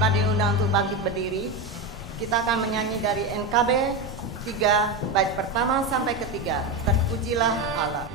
Jemaat diundang untuk bangkit berdiri. Kita akan menyanyi dari NKB 3 bait pertama sampai ketiga. Terpujilah Allah.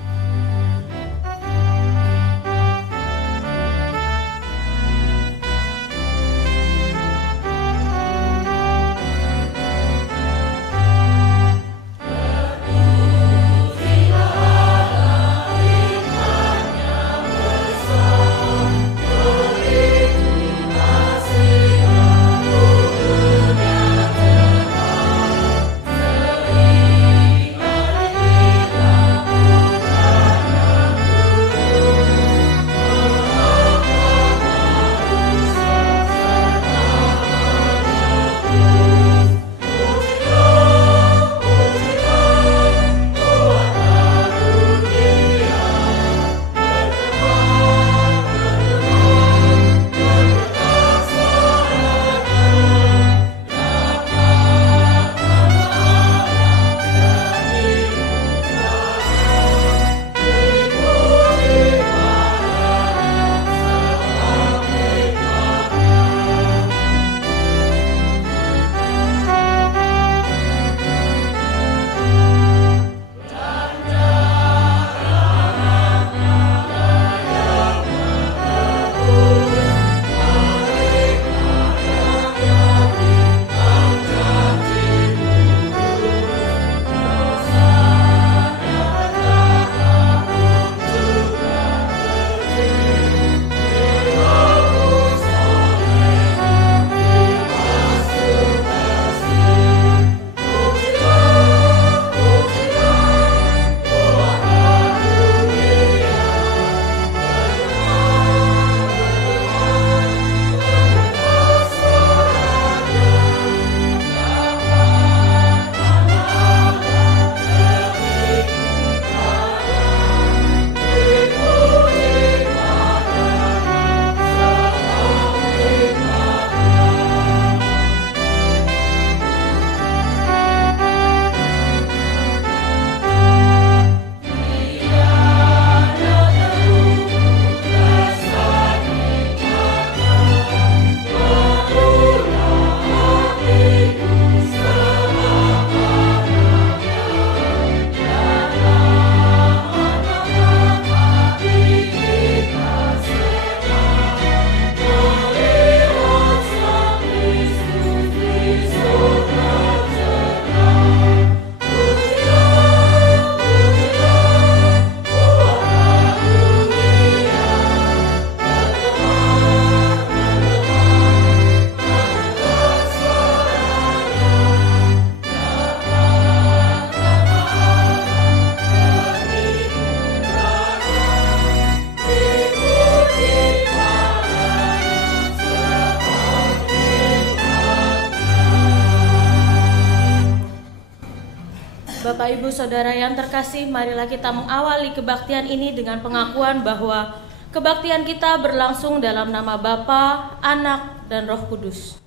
Bapak Ibu Saudara yang terkasih, marilah kita mengawali kebaktian ini dengan pengakuan bahwa kebaktian kita berlangsung dalam nama Bapa, Anak, dan Roh Kudus.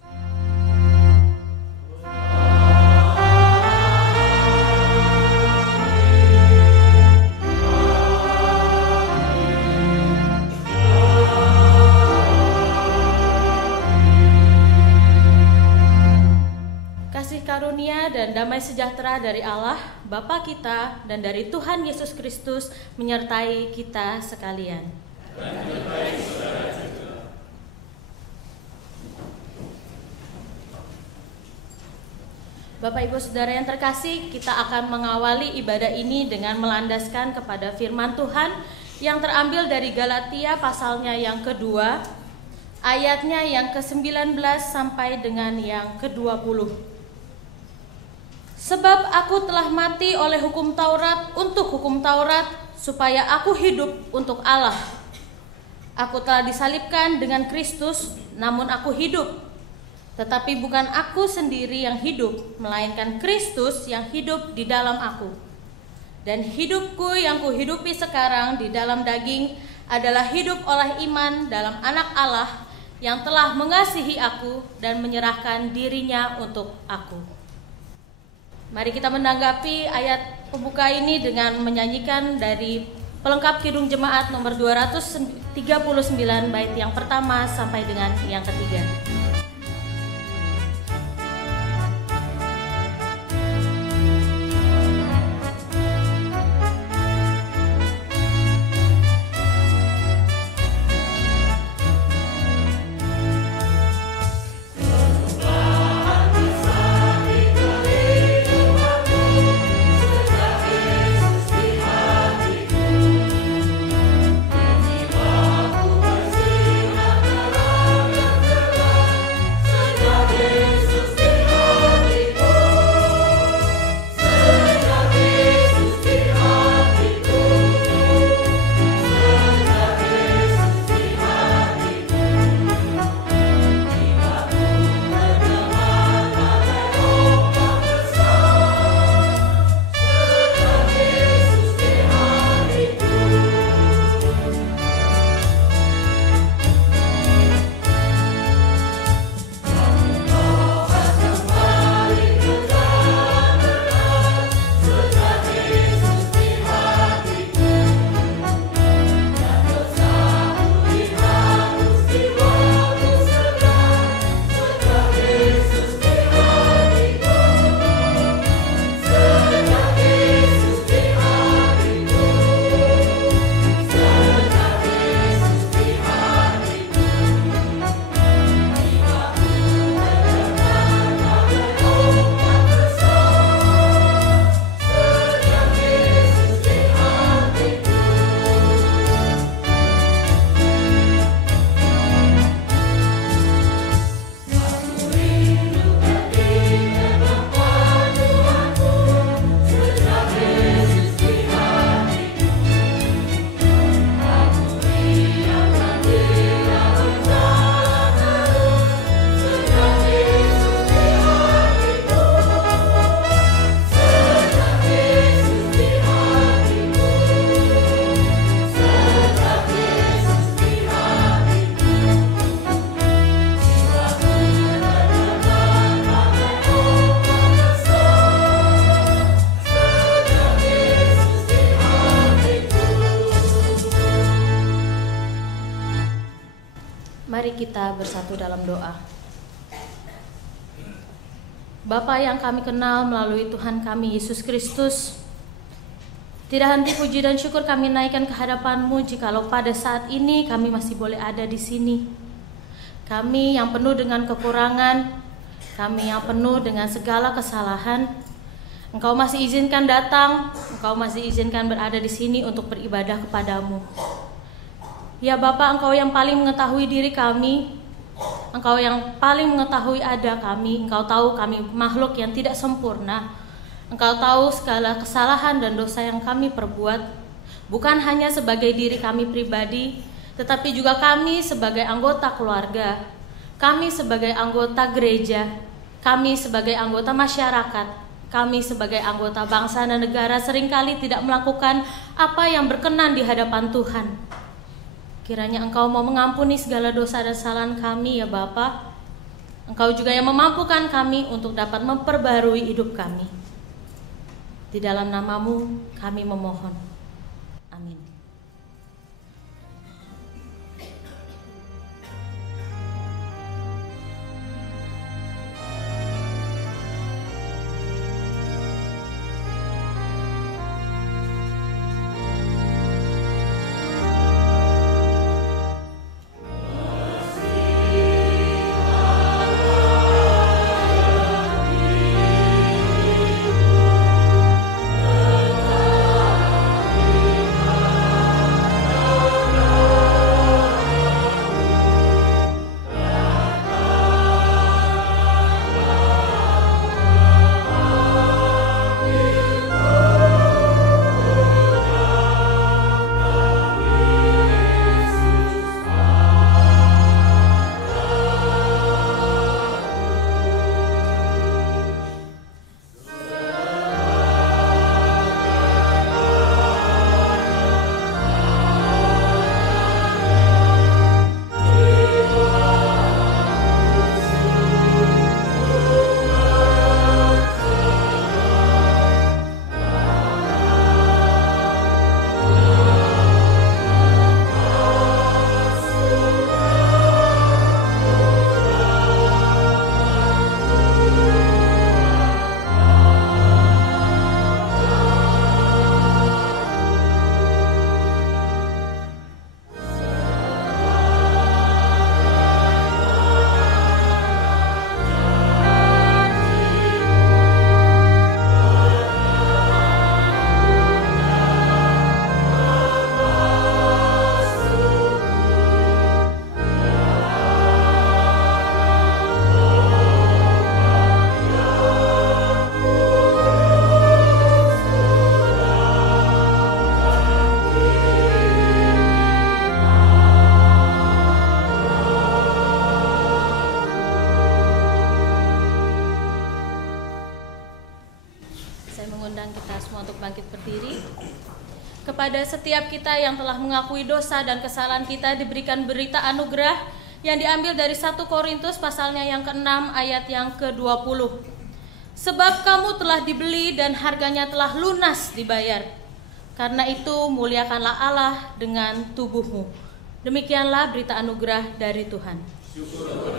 Karunia dan damai sejahtera dari Allah, Bapa kita, dan dari Tuhan Yesus Kristus menyertai kita sekalian. Bapak Ibu Saudara yang terkasih, kita akan mengawali ibadah ini dengan melandaskan kepada firman Tuhan yang terambil dari Galatia pasalnya yang kedua, ayatnya yang ke-19 sampai dengan yang ke-20. Sebab aku telah mati oleh hukum Taurat untuk hukum Taurat, supaya aku hidup untuk Allah. Aku telah disalibkan dengan Kristus, namun aku hidup. Tetapi bukan aku sendiri yang hidup, melainkan Kristus yang hidup di dalam aku. Dan hidupku yang kuhidupi sekarang di dalam daging adalah hidup oleh iman dalam Anak Allah yang telah mengasihi aku dan menyerahkan dirinya untuk aku. Mari kita menanggapi ayat pembuka ini dengan menyanyikan dari pelengkap Kidung Jemaat nomor 239 bait yang pertama sampai dengan yang ketiga. bersatu dalam doa. Bapa yang kami kenal melalui Tuhan kami Yesus Kristus, tidak henti puji dan syukur kami naikkan ke hadapan-Mu jikalau pada saat ini kami masih boleh ada di sini. Kami yang penuh dengan kekurangan, kami yang penuh dengan segala kesalahan, Engkau masih izinkan datang, Engkau masih izinkan berada di sini untuk beribadah kepada-Mu. Ya Bapa, Engkau yang paling mengetahui diri kami, Engkau yang paling mengetahui ada kami. Engkau tahu kami makhluk yang tidak sempurna. Engkau tahu segala kesalahan dan dosa yang kami perbuat, bukan hanya sebagai diri kami pribadi, tetapi juga kami sebagai anggota keluarga, kami sebagai anggota gereja, kami sebagai anggota masyarakat, kami sebagai anggota bangsa dan negara seringkali tidak melakukan apa yang berkenan di hadapan Tuhan. Kiranya Engkau mau mengampuni segala dosa dan kesalahan kami ya Bapa. Engkau juga yang memampukan kami untuk dapat memperbarui hidup kami. Di dalam nama-Mu kami memohon. Amin. Kepada setiap kita yang telah mengakui dosa dan kesalahan kita diberikan berita anugerah yang diambil dari 1 Korintus pasalnya yang ke-6 ayat yang ke-20. Sebab kamu telah dibeli dan harganya telah lunas dibayar. Karena itu muliakanlah Allah dengan tubuhmu. Demikianlah berita anugerah dari Tuhan. Syukur.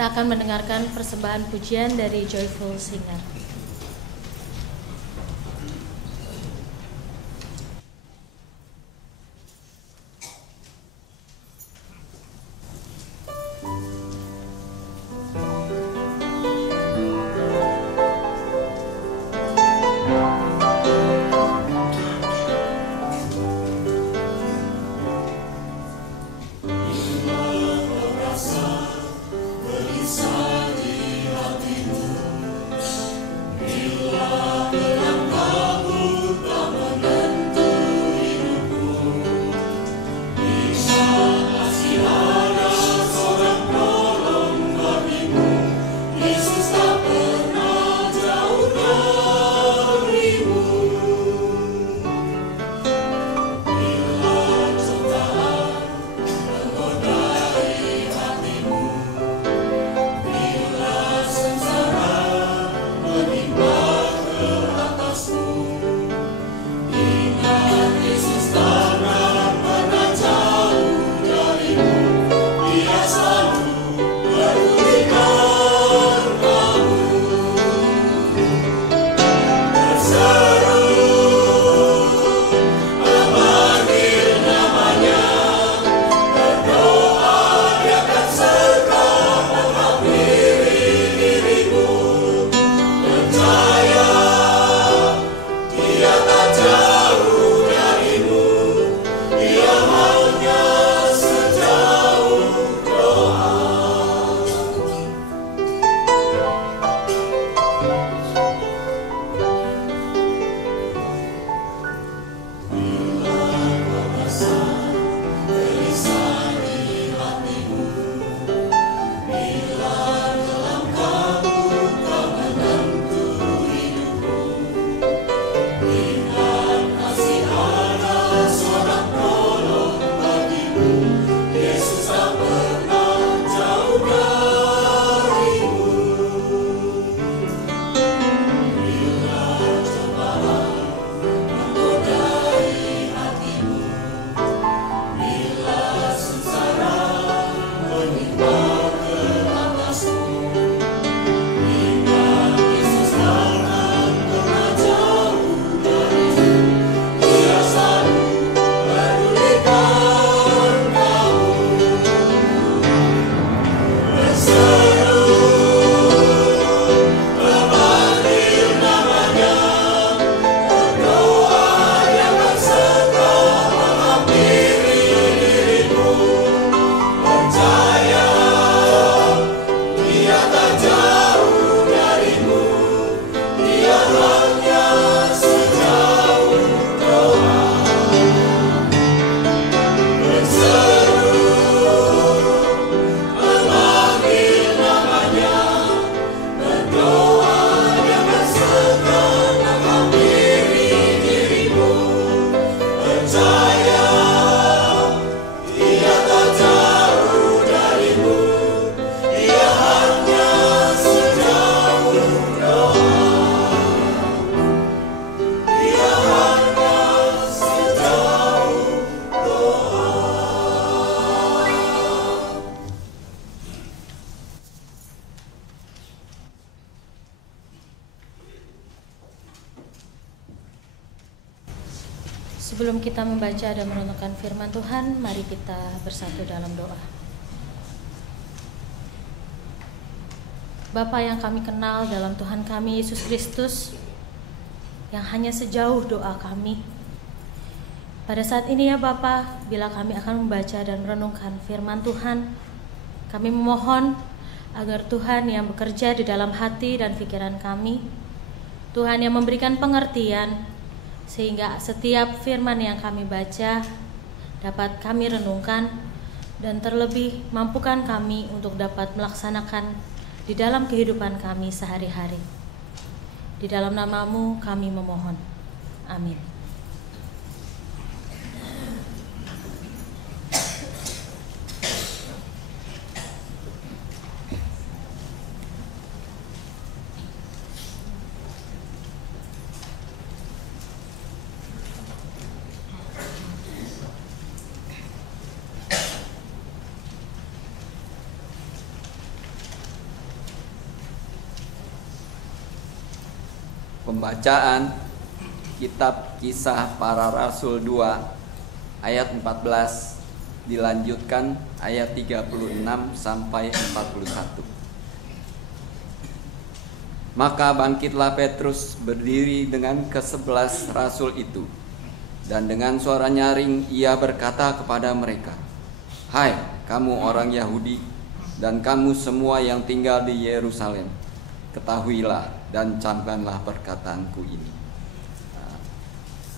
Kita akan mendengarkan persembahan pujian dari Joyful Singer. Sebelum kita membaca dan merenungkan firman Tuhan, mari kita bersatu dalam doa. Bapa yang kami kenal dalam Tuhan kami Yesus Kristus, yang hanya sejauh doa kami. Pada saat ini ya Bapa, bila kami akan membaca dan merenungkan firman Tuhan, kami memohon agar Tuhan yang bekerja di dalam hati dan pikiran kami, Tuhan yang memberikan pengertian, sehingga setiap firman yang kami baca dapat kami renungkan, dan terlebih mampukan kami untuk dapat melaksanakan di dalam kehidupan kami sehari-hari. Di dalam nama-Mu kami memohon. Amin. Pembacaan Kitab Kisah Para Rasul 2 ayat 14 dilanjutkan ayat 36 sampai 41. Maka bangkitlah Petrus berdiri dengan ke-11 rasul itu, dan dengan suara nyaring ia berkata kepada mereka, "Hai kamu orang Yahudi dan kamu semua yang tinggal di Yerusalem, ketahuilah dan camkanlah perkataanku ini."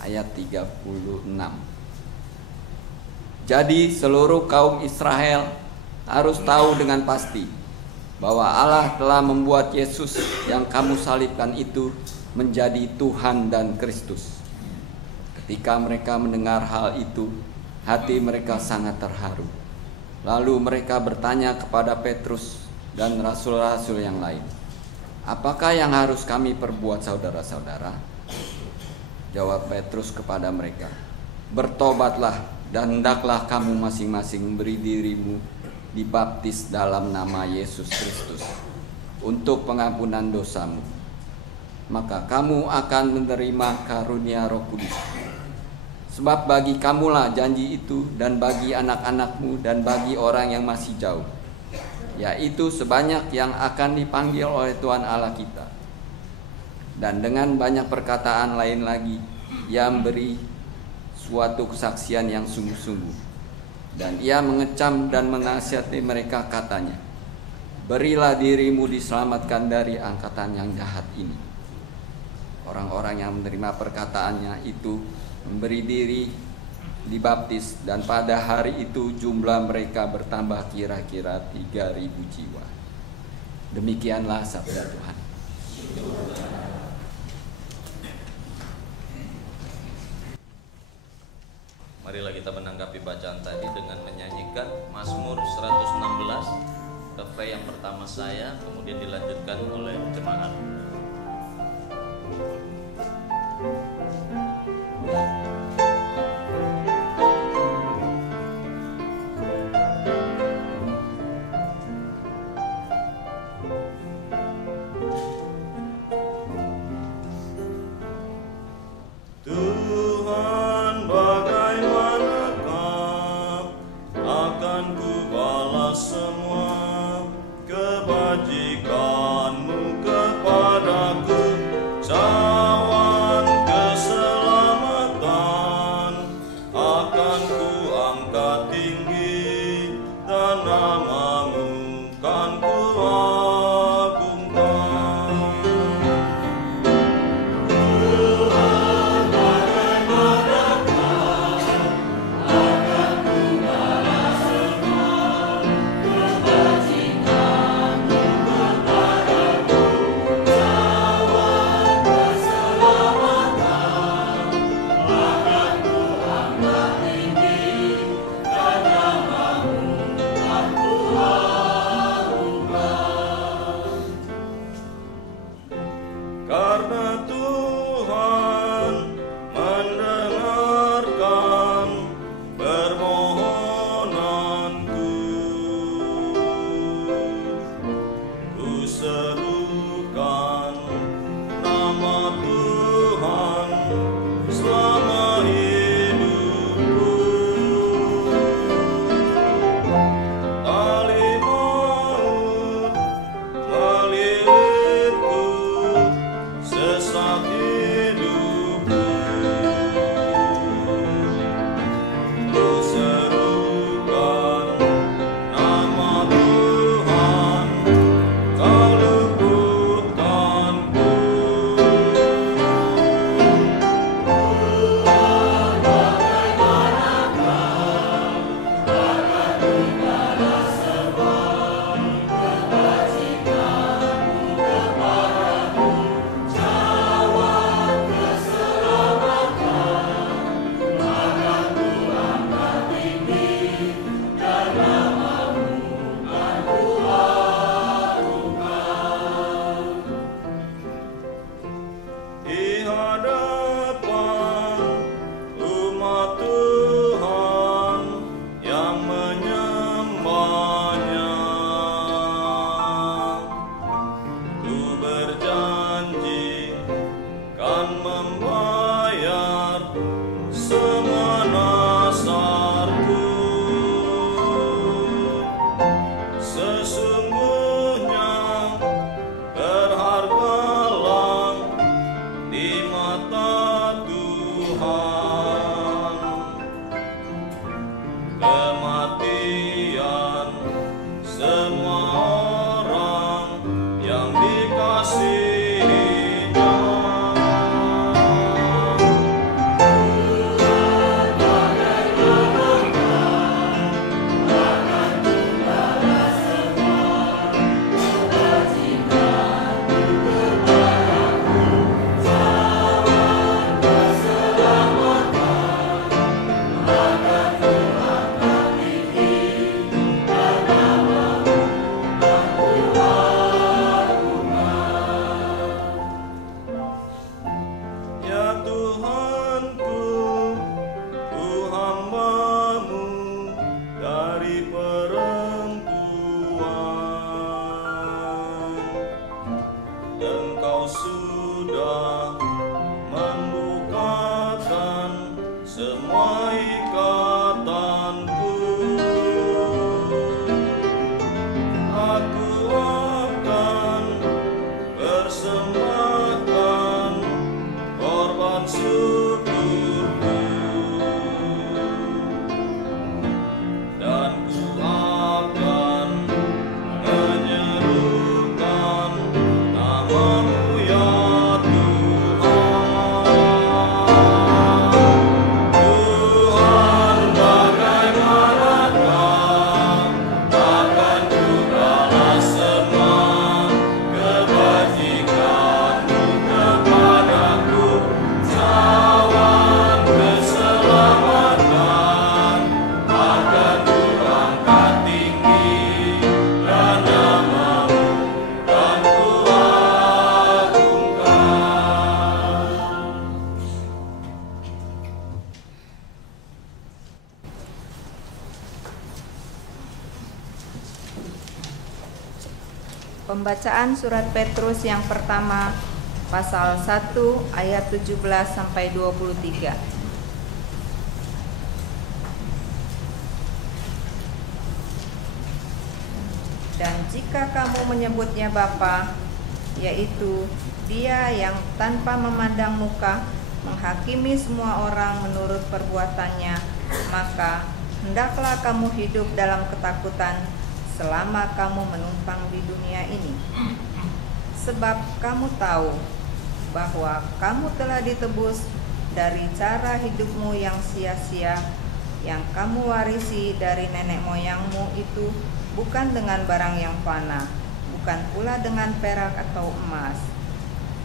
Ayat 36. Jadi seluruh kaum Israel harus tahu dengan pasti bahwa Allah telah membuat Yesus yang kamu salibkan itu menjadi Tuhan dan Kristus. Ketika mereka mendengar hal itu, hati mereka sangat terharu. Lalu mereka bertanya kepada Petrus dan rasul-rasul yang lain, "Apakah yang harus kami perbuat, saudara-saudara?" Jawab Petrus kepada mereka, "Bertobatlah dan hendaklah kamu masing-masing beri dirimu dibaptis dalam nama Yesus Kristus untuk pengampunan dosamu. Maka kamu akan menerima karunia Roh Kudus. Sebab bagi kamulah janji itu, dan bagi anak-anakmu, dan bagi orang yang masih jauh, yaitu sebanyak yang akan dipanggil oleh Tuhan Allah kita." Dan dengan banyak perkataan lain lagi, ia memberi suatu kesaksian yang sungguh-sungguh. Dan ia mengecam dan menasihati mereka, katanya, "Berilah dirimu diselamatkan dari angkatan yang jahat ini." Orang-orang yang menerima perkataannya itu memberi diri dibaptis, dan pada hari itu jumlah mereka bertambah kira-kira 3.000 jiwa. Demikianlah sabda Tuhan. Marilah kita menanggapi bacaan tadi dengan menyanyikan Mazmur 116, refrain yang pertama saya, kemudian dilanjutkan oleh jemaat. Semua kebajikan-Mu kepada Pembacaan surat Petrus yang pertama, pasal 1 ayat 17 sampai 23. Dan jika kamu menyebutnya Bapa, yaitu Dia yang tanpa memandang muka menghakimi semua orang menurut perbuatannya, maka hendaklah kamu hidup dalam ketakutan selama kamu menumpang di dunia ini. Sebab kamu tahu bahwa kamu telah ditebus dari cara hidupmu yang sia-sia, yang kamu warisi dari nenek moyangmu itu, bukan dengan barang yang fana, bukan pula dengan perak atau emas,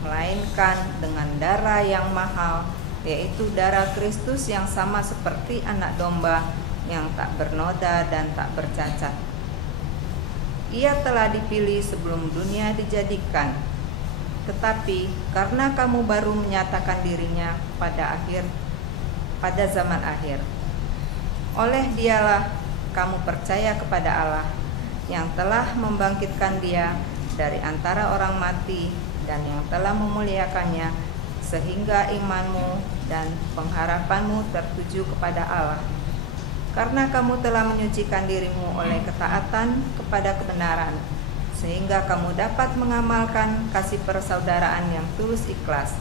melainkan dengan darah yang mahal, yaitu darah Kristus yang sama seperti anak domba yang tak bernoda dan tak bercacat. Ia telah dipilih sebelum dunia dijadikan, tetapi karena kamu baru menyatakan dirinya pada zaman akhir, oleh Dialah kamu percaya kepada Allah yang telah membangkitkan Dia dari antara orang mati dan yang telah memuliakannya, sehingga imanmu dan pengharapanmu tertuju kepada Allah. Karena kamu telah menyucikan dirimu oleh ketaatan kepada kebenaran, sehingga kamu dapat mengamalkan kasih persaudaraan yang tulus ikhlas.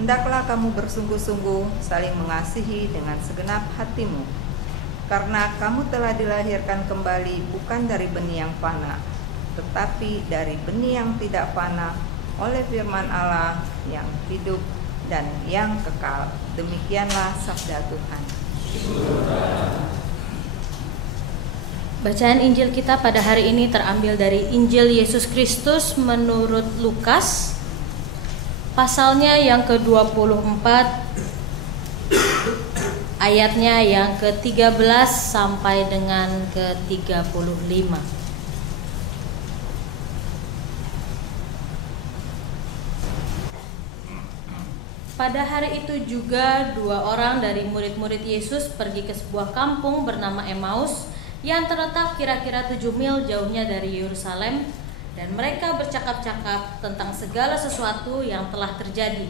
Hendaklah kamu bersungguh-sungguh saling mengasihi dengan segenap hatimu, karena kamu telah dilahirkan kembali bukan dari benih yang fana, tetapi dari benih yang tidak fana, oleh firman Allah yang hidup dan yang kekal. Demikianlah sabda Tuhan. Bacaan Injil kita pada hari ini terambil dari Injil Yesus Kristus menurut Lukas, pasalnya yang ke-24, ayatnya yang ke-13 sampai dengan ke-35. Pada hari itu juga 2 orang dari murid-murid Yesus pergi ke sebuah kampung bernama Emmaus yang terletak kira-kira 7 mil jauhnya dari Yerusalem, dan mereka bercakap-cakap tentang segala sesuatu yang telah terjadi.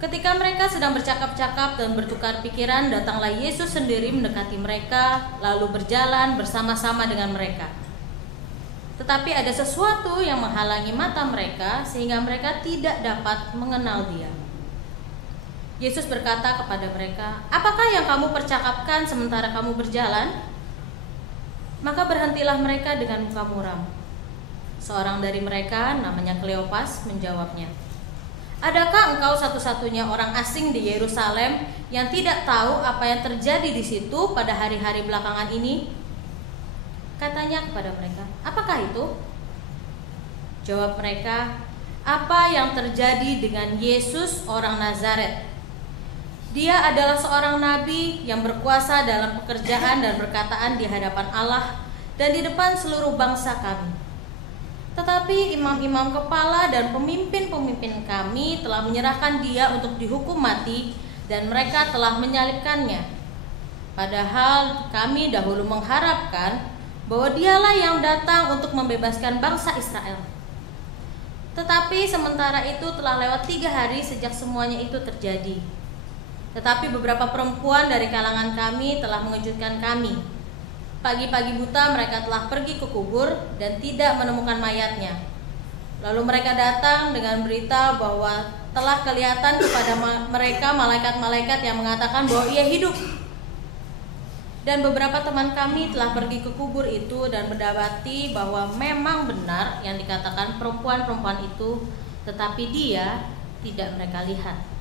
Ketika mereka sedang bercakap-cakap dan bertukar pikiran, datanglah Yesus sendiri mendekati mereka, lalu berjalan bersama-sama dengan mereka. Tetapi ada sesuatu yang menghalangi mata mereka, sehingga mereka tidak dapat mengenal Dia. Yesus berkata kepada mereka, "Apakah yang kamu percakapkan sementara kamu berjalan?" Maka berhentilah mereka dengan muka muram. Seorang dari mereka, namanya Kleopas, menjawabnya, "Adakah engkau satu-satunya orang asing di Yerusalem yang tidak tahu apa yang terjadi di situ pada hari-hari belakangan ini?" Katanya kepada mereka, "Apakah itu?" Jawab mereka, "Apa yang terjadi dengan Yesus orang Nazaret? Dia adalah seorang nabi yang berkuasa dalam pekerjaan dan perkataan di hadapan Allah dan di depan seluruh bangsa kami. Tetapi imam-imam kepala dan pemimpin-pemimpin kami telah menyerahkan Dia untuk dihukum mati, dan mereka telah menyalibkannya. Padahal kami dahulu mengharapkan bahwa Dialah yang datang untuk membebaskan bangsa Israel. Tetapi sementara itu telah lewat 3 hari sejak semuanya itu terjadi. Tetapi beberapa perempuan dari kalangan kami telah mengejutkan kami. Pagi-pagi buta mereka telah pergi ke kubur dan tidak menemukan mayatnya. Lalu mereka datang dengan berita bahwa telah kelihatan kepada mereka malaikat-malaikat yang mengatakan bahwa Ia hidup. Dan beberapa teman kami telah pergi ke kubur itu dan mendapati bahwa memang benar yang dikatakan perempuan-perempuan itu, tetapi Dia tidak mereka lihat."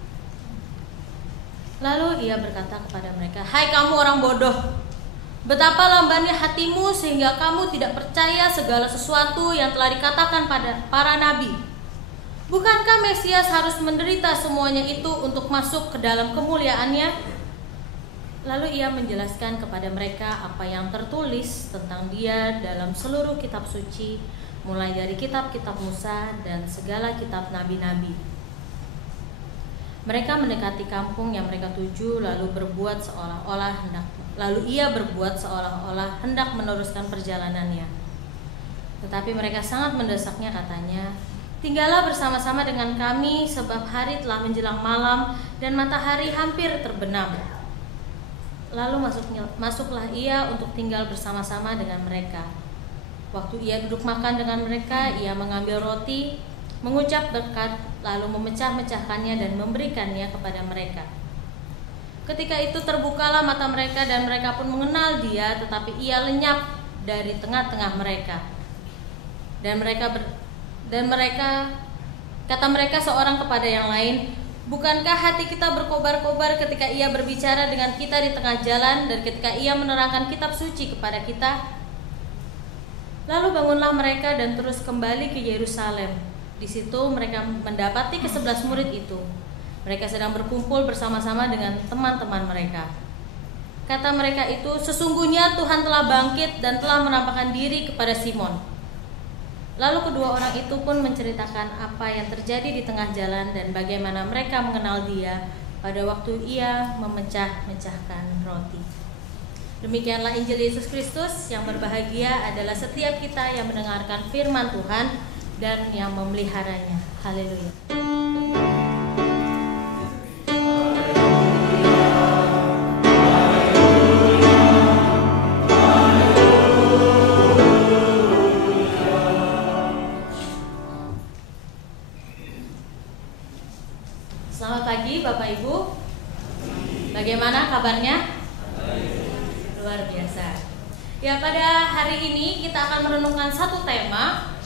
Lalu Ia berkata kepada mereka, "Hai kamu orang bodoh, betapa lambannya hatimu sehingga kamu tidak percaya segala sesuatu yang telah dikatakan pada para nabi. Bukankah Mesias harus menderita semuanya itu untuk masuk ke dalam kemuliaannya?" Lalu Ia menjelaskan kepada mereka apa yang tertulis tentang Dia dalam seluruh kitab suci, mulai dari kitab-kitab Musa dan segala kitab nabi-nabi. Mereka mendekati kampung yang mereka tuju, lalu Ia berbuat seolah-olah hendak meneruskan perjalanannya. Tetapi mereka sangat mendesaknya, katanya, "Tinggallah bersama-sama dengan kami, sebab hari telah menjelang malam dan matahari hampir terbenam." Lalu masuklah ia untuk tinggal bersama-sama dengan mereka. Waktu ia duduk makan dengan mereka, ia mengambil roti, mengucap berkat, lalu memecah-mecahkannya dan memberikannya kepada mereka. Ketika itu terbukalah mata mereka dan mereka pun mengenal dia, tetapi ia lenyap dari tengah-tengah mereka. Dan mereka kata mereka seorang kepada yang lain, "Bukankah hati kita berkobar-kobar ketika ia berbicara dengan kita di tengah jalan dan ketika ia menerangkan kitab suci kepada kita?" Lalu bangunlah mereka dan terus kembali ke Yerusalem. Di situ mereka mendapati ke-11 murid itu. Mereka sedang berkumpul bersama-sama dengan teman-teman mereka. Kata mereka itu, "Sesungguhnya Tuhan telah bangkit dan telah menampakkan diri kepada Simon." Lalu kedua orang itu pun menceritakan apa yang terjadi di tengah jalan dan bagaimana mereka mengenal dia pada waktu ia memecah-mecahkan roti. Demikianlah Injil Yesus Kristus. Yang berbahagia adalah setiap kita yang mendengarkan firman Tuhan dan yang memeliharanya. Haleluya. Selamat pagi Bapak Ibu. Bagaimana kabarnya? Luar biasa. Ya, pada hari ini kita akan merenungkan satu tema,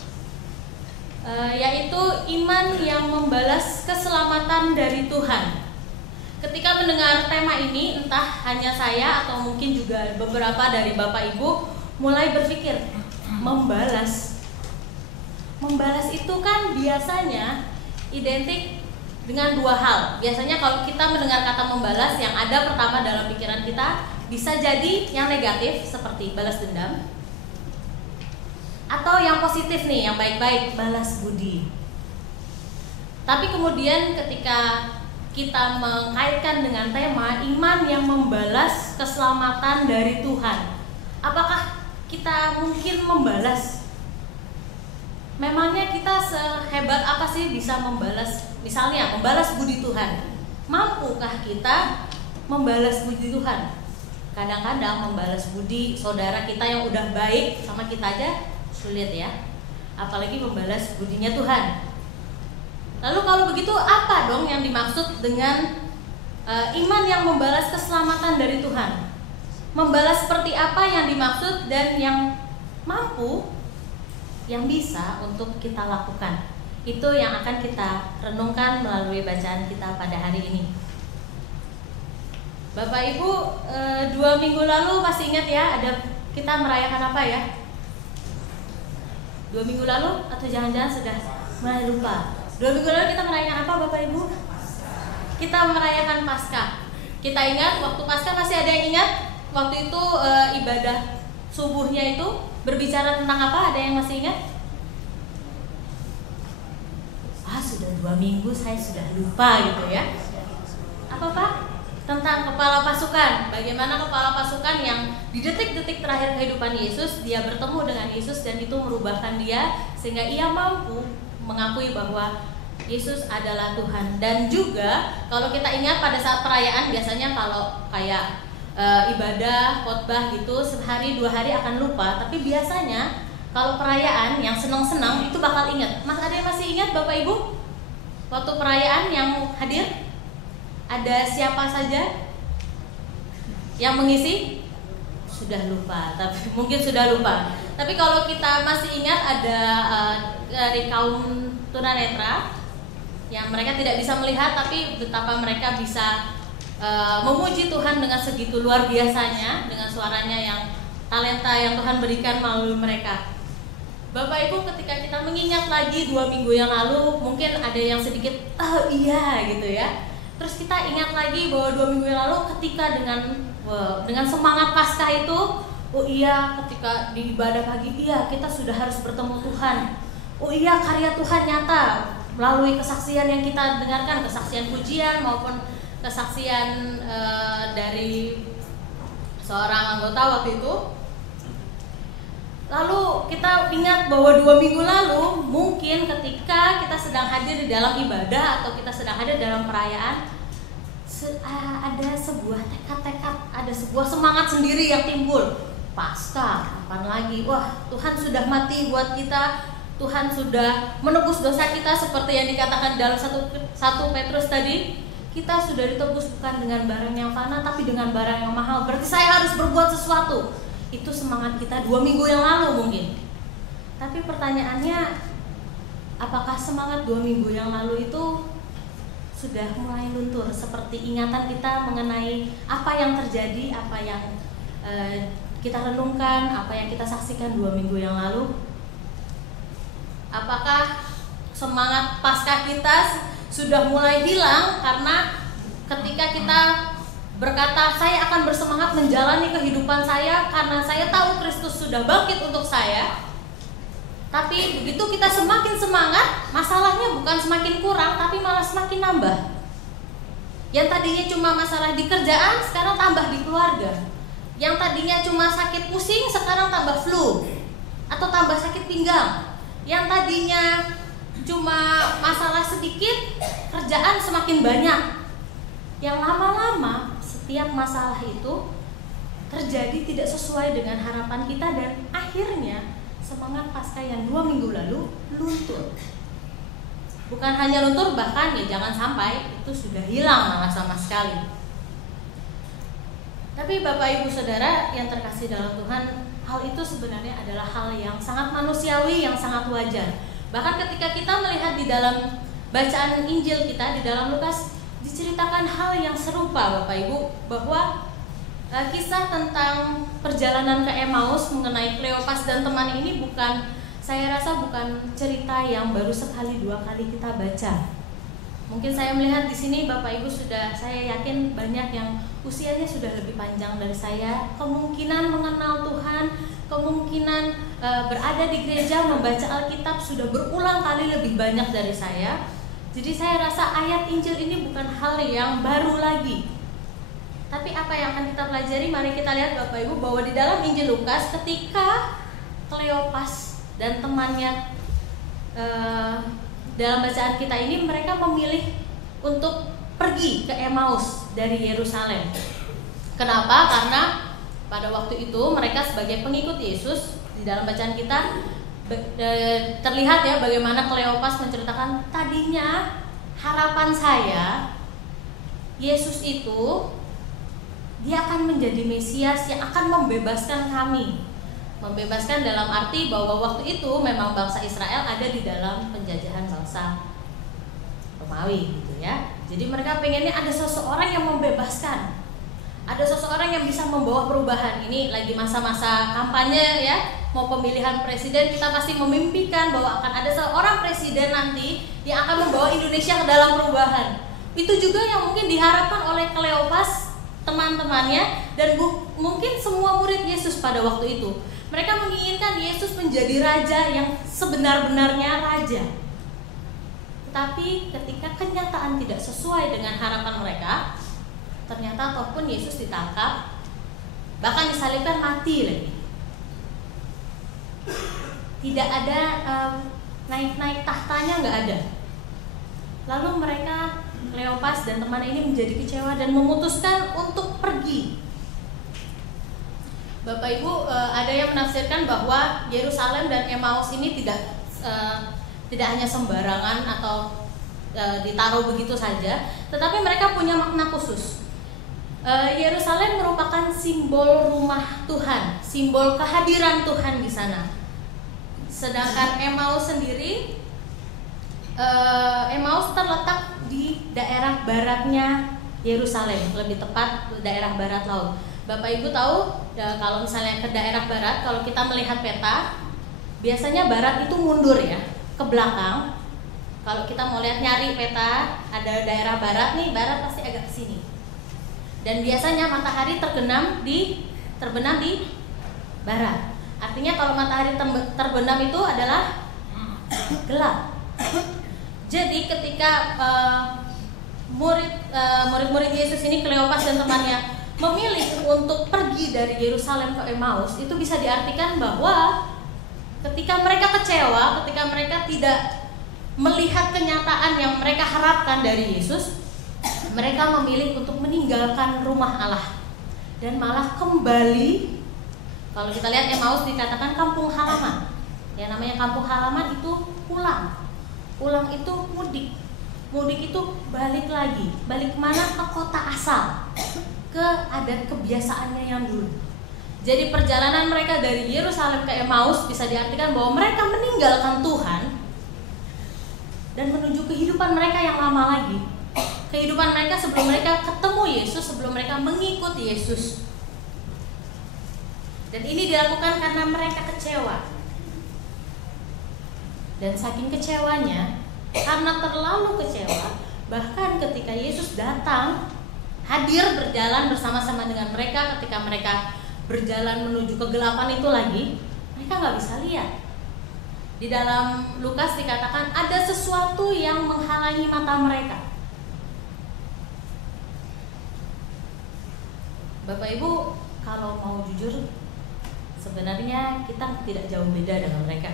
yaitu iman yang membalas keselamatan dari Tuhan. Ketika mendengar tema ini, entah hanya saya atau mungkin juga beberapa dari Bapak Ibu mulai berpikir, membalas itu kan biasanya identik dengan dua hal. Biasanya kalau kita mendengar kata membalas, yang ada pertama dalam pikiran kita bisa jadi yang negatif seperti balas dendam, atau yang positif nih, yang baik-baik, balas budi. Tapi kemudian ketika kita mengkaitkan dengan tema iman yang membalas keselamatan dari Tuhan, apakah kita mungkin membalas? Memangnya kita sehebat apa sih bisa membalas? Misalnya membalas budi Tuhan. Mampukah kita membalas budi Tuhan? Kadang-kadang membalas budi saudara kita yang udah baik sama kita aja sulit ya, apalagi membalas budinya Tuhan. Lalu kalau begitu apa dong yang dimaksud dengan iman yang membalas keselamatan dari Tuhan? Membalas seperti apa yang dimaksud dan yang mampu, yang bisa untuk kita lakukan? Itu yang akan kita renungkan melalui bacaan kita pada hari ini. Bapak Ibu, 2 minggu lalu masih ingat ya, kita merayakan apa ya? 2 minggu lalu atau jangan-jangan sudah mulai lupa? 2 minggu lalu kita merayakan apa Bapak Ibu? Kita merayakan Paskah. Kita ingat waktu Paskah, masih ada yang ingat? Waktu itu ibadah subuhnya itu berbicara tentang apa? Ada yang masih ingat? Sudah 2 minggu saya sudah lupa gitu ya. Apa Pak? Tentang kepala pasukan. Bagaimana kepala pasukan yang di detik-detik terakhir kehidupan Yesus, dia bertemu dengan Yesus dan itu merubahkan dia sehingga ia mampu mengakui bahwa Yesus adalah Tuhan. Dan juga kalau kita ingat pada saat perayaan, biasanya kalau kayak ibadah, khotbah gitu, sehari 2 hari akan lupa. Tapi biasanya kalau perayaan yang senang-senang itu bakal ingat. Mas, ada yang masih ingat Bapak Ibu? Waktu perayaan yang hadir ada siapa saja yang mengisi? Sudah lupa, tapi mungkin sudah lupa. Tapi kalau kita masih ingat, ada dari kaum tunanetra yang mereka tidak bisa melihat, tapi betapa mereka bisa memuji Tuhan dengan segitu luar biasanya, dengan suaranya yang talenta yang Tuhan berikan melalui mereka. Bapak Ibu, ketika kita mengingat lagi 2 minggu yang lalu, mungkin ada yang sedikit oh iya gitu ya. Terus kita ingat lagi bahwa 2 minggu yang lalu ketika dengan semangat Paskah itu, oh iya, ketika di ibadah pagi, iya kita sudah harus bertemu Tuhan. Oh iya, karya Tuhan nyata melalui kesaksian yang kita dengarkan, kesaksian pujian maupun kesaksian dari seorang anggota waktu itu. Lalu kita ingat bahwa 2 minggu lalu mungkin ketika kita sedang hadir di dalam ibadah atau kita sedang hadir dalam perayaan, ada sebuah tekad-tekad, ada sebuah semangat sendiri yang timbul. Pasca, kapan lagi? Wah, Tuhan sudah mati buat kita, Tuhan sudah menebus dosa kita seperti yang dikatakan dalam 1 Petrus tadi. Kita sudah ditebus bukan dengan barang yang fana tapi dengan barang yang mahal. Berarti saya harus berbuat sesuatu. Itu semangat kita 2 minggu yang lalu mungkin. Tapi pertanyaannya, apakah semangat 2 minggu yang lalu itu sudah mulai luntur seperti ingatan kita mengenai apa yang terjadi, apa yang kita renungkan, apa yang kita saksikan 2 minggu yang lalu? Apakah semangat Paskah kita sudah mulai hilang karena ketika kita berkata, saya akan bersemangat menjalani kehidupan saya karena saya tahu Kristus sudah bangkit untuk saya. Tapi begitu kita semakin semangat, masalahnya bukan semakin kurang tapi malah semakin nambah. Yang tadinya cuma masalah di kerjaan, sekarang tambah di keluarga. Yang tadinya cuma sakit pusing, sekarang tambah flu atau tambah sakit pinggang. Yang tadinya cuma masalah sedikit, kerjaan semakin banyak. Yang lama-lama setiap masalah itu terjadi tidak sesuai dengan harapan kita dan akhirnya semangat Paskah yang 2 minggu lalu luntur. Bukan hanya luntur, bahkan ya jangan sampai itu sudah hilang malah sama sekali. Tapi Bapak Ibu Saudara yang terkasih dalam Tuhan, hal itu sebenarnya adalah hal yang sangat manusiawi, yang sangat wajar. Bahkan ketika kita melihat di dalam bacaan Injil kita di dalam Lukas, diceritakan hal yang serupa Bapak Ibu, bahwa kisah tentang perjalanan ke Emmaus mengenai Kleopas dan teman ini saya rasa bukan cerita yang baru sekali 2 kali kita baca. Mungkin saya melihat di sini Bapak Ibu saya yakin banyak yang usianya sudah lebih panjang dari saya, kemungkinan mengenal Tuhan, kemungkinan berada di gereja membaca Alkitab sudah berulang kali lebih banyak dari saya. Jadi saya rasa ayat Injil ini bukan hal yang baru lagi. Tapi apa yang akan kita pelajari, mari kita lihat Bapak Ibu bahwa di dalam Injil Lukas ketika Kleopas dan temannya dalam bacaan kita ini, mereka memilih untuk pergi ke Emmaus dari Yerusalem. Kenapa? Karena pada waktu itu mereka sebagai pengikut Yesus, di dalam bacaan kita terlihat ya bagaimana Kleopas menceritakan, tadinya harapan saya Yesus itu dia akan menjadi Mesias yang akan membebaskan kami. Membebaskan dalam arti bahwa waktu itu memang bangsa Israel ada di dalam penjajahan bangsa Romawi gitu ya. Jadi mereka pengennya ada seseorang yang membebaskan, ada seseorang yang bisa membawa perubahan. Ini lagi masa-masa kampanye ya, mau pemilihan presiden, kita pasti memimpikan bahwa akan ada seorang presiden nanti yang akan membawa Indonesia ke dalam perubahan. Itu juga yang mungkin diharapkan oleh Kleopas, teman-temannya, dan mungkin semua murid Yesus pada waktu itu. Mereka menginginkan Yesus menjadi raja yang sebenar-benarnya raja. Tetapi ketika kenyataan tidak sesuai dengan harapan mereka, ternyata ataupun Yesus ditangkap, bahkan disalibkan, mati lagi. Tidak ada naik-naik tahtanya, nggak ada. Lalu mereka, Kleopas dan teman ini menjadi kecewa dan memutuskan untuk pergi. Bapak Ibu, ada yang menafsirkan bahwa Yerusalem dan Emmaus ini tidak hanya sembarangan atau ditaruh begitu saja, tetapi mereka punya makna khusus. Yerusalem merupakan simbol rumah Tuhan, simbol kehadiran Tuhan di sana. Sedangkan Emmaus sendiri, Emmaus terletak di daerah baratnya Yerusalem, lebih tepat daerah barat laut. Bapak Ibu tahu kalau misalnya ke daerah barat, kalau kita melihat peta, biasanya barat itu mundur ya, ke belakang. Kalau kita mau lihat nyari peta, ada daerah barat nih, barat pasti agak ke sini. Dan biasanya matahari terbenam di barat. Artinya kalau matahari terbenam itu adalah gelap. Jadi ketika murid-murid Yesus ini, Kleopas dan temannya, memilih untuk pergi dari Yerusalem ke Emmaus, itu bisa diartikan bahwa ketika mereka kecewa, ketika mereka tidak melihat kenyataan yang mereka harapkan dari Yesus, mereka memilih untuk meninggalkan rumah Allah dan malah kembali. Kalau kita lihat Emmaus dikatakan kampung halaman. Ya, namanya kampung halaman itu pulang. Pulang itu mudik. Mudik itu balik lagi. Balik kemana? Ke kota asal, ke adat kebiasaannya yang dulu. Jadi perjalanan mereka dari Yerusalem ke Emmaus bisa diartikan bahwa mereka meninggalkan Tuhan dan menuju kehidupan mereka yang lama lagi. Kehidupan mereka sebelum mereka ketemu Yesus, sebelum mereka mengikuti Yesus. Dan ini dilakukan karena mereka kecewa. Dan saking kecewanya, karena terlalu kecewa, bahkan ketika Yesus datang, hadir berjalan bersama-sama dengan mereka, ketika mereka berjalan menuju kegelapan itu lagi, mereka nggak bisa lihat. Di dalam Lukas dikatakan ada sesuatu yang menghalangi mata mereka. Bapak Ibu, kalau mau jujur, sebenarnya kita tidak jauh beda dengan mereka.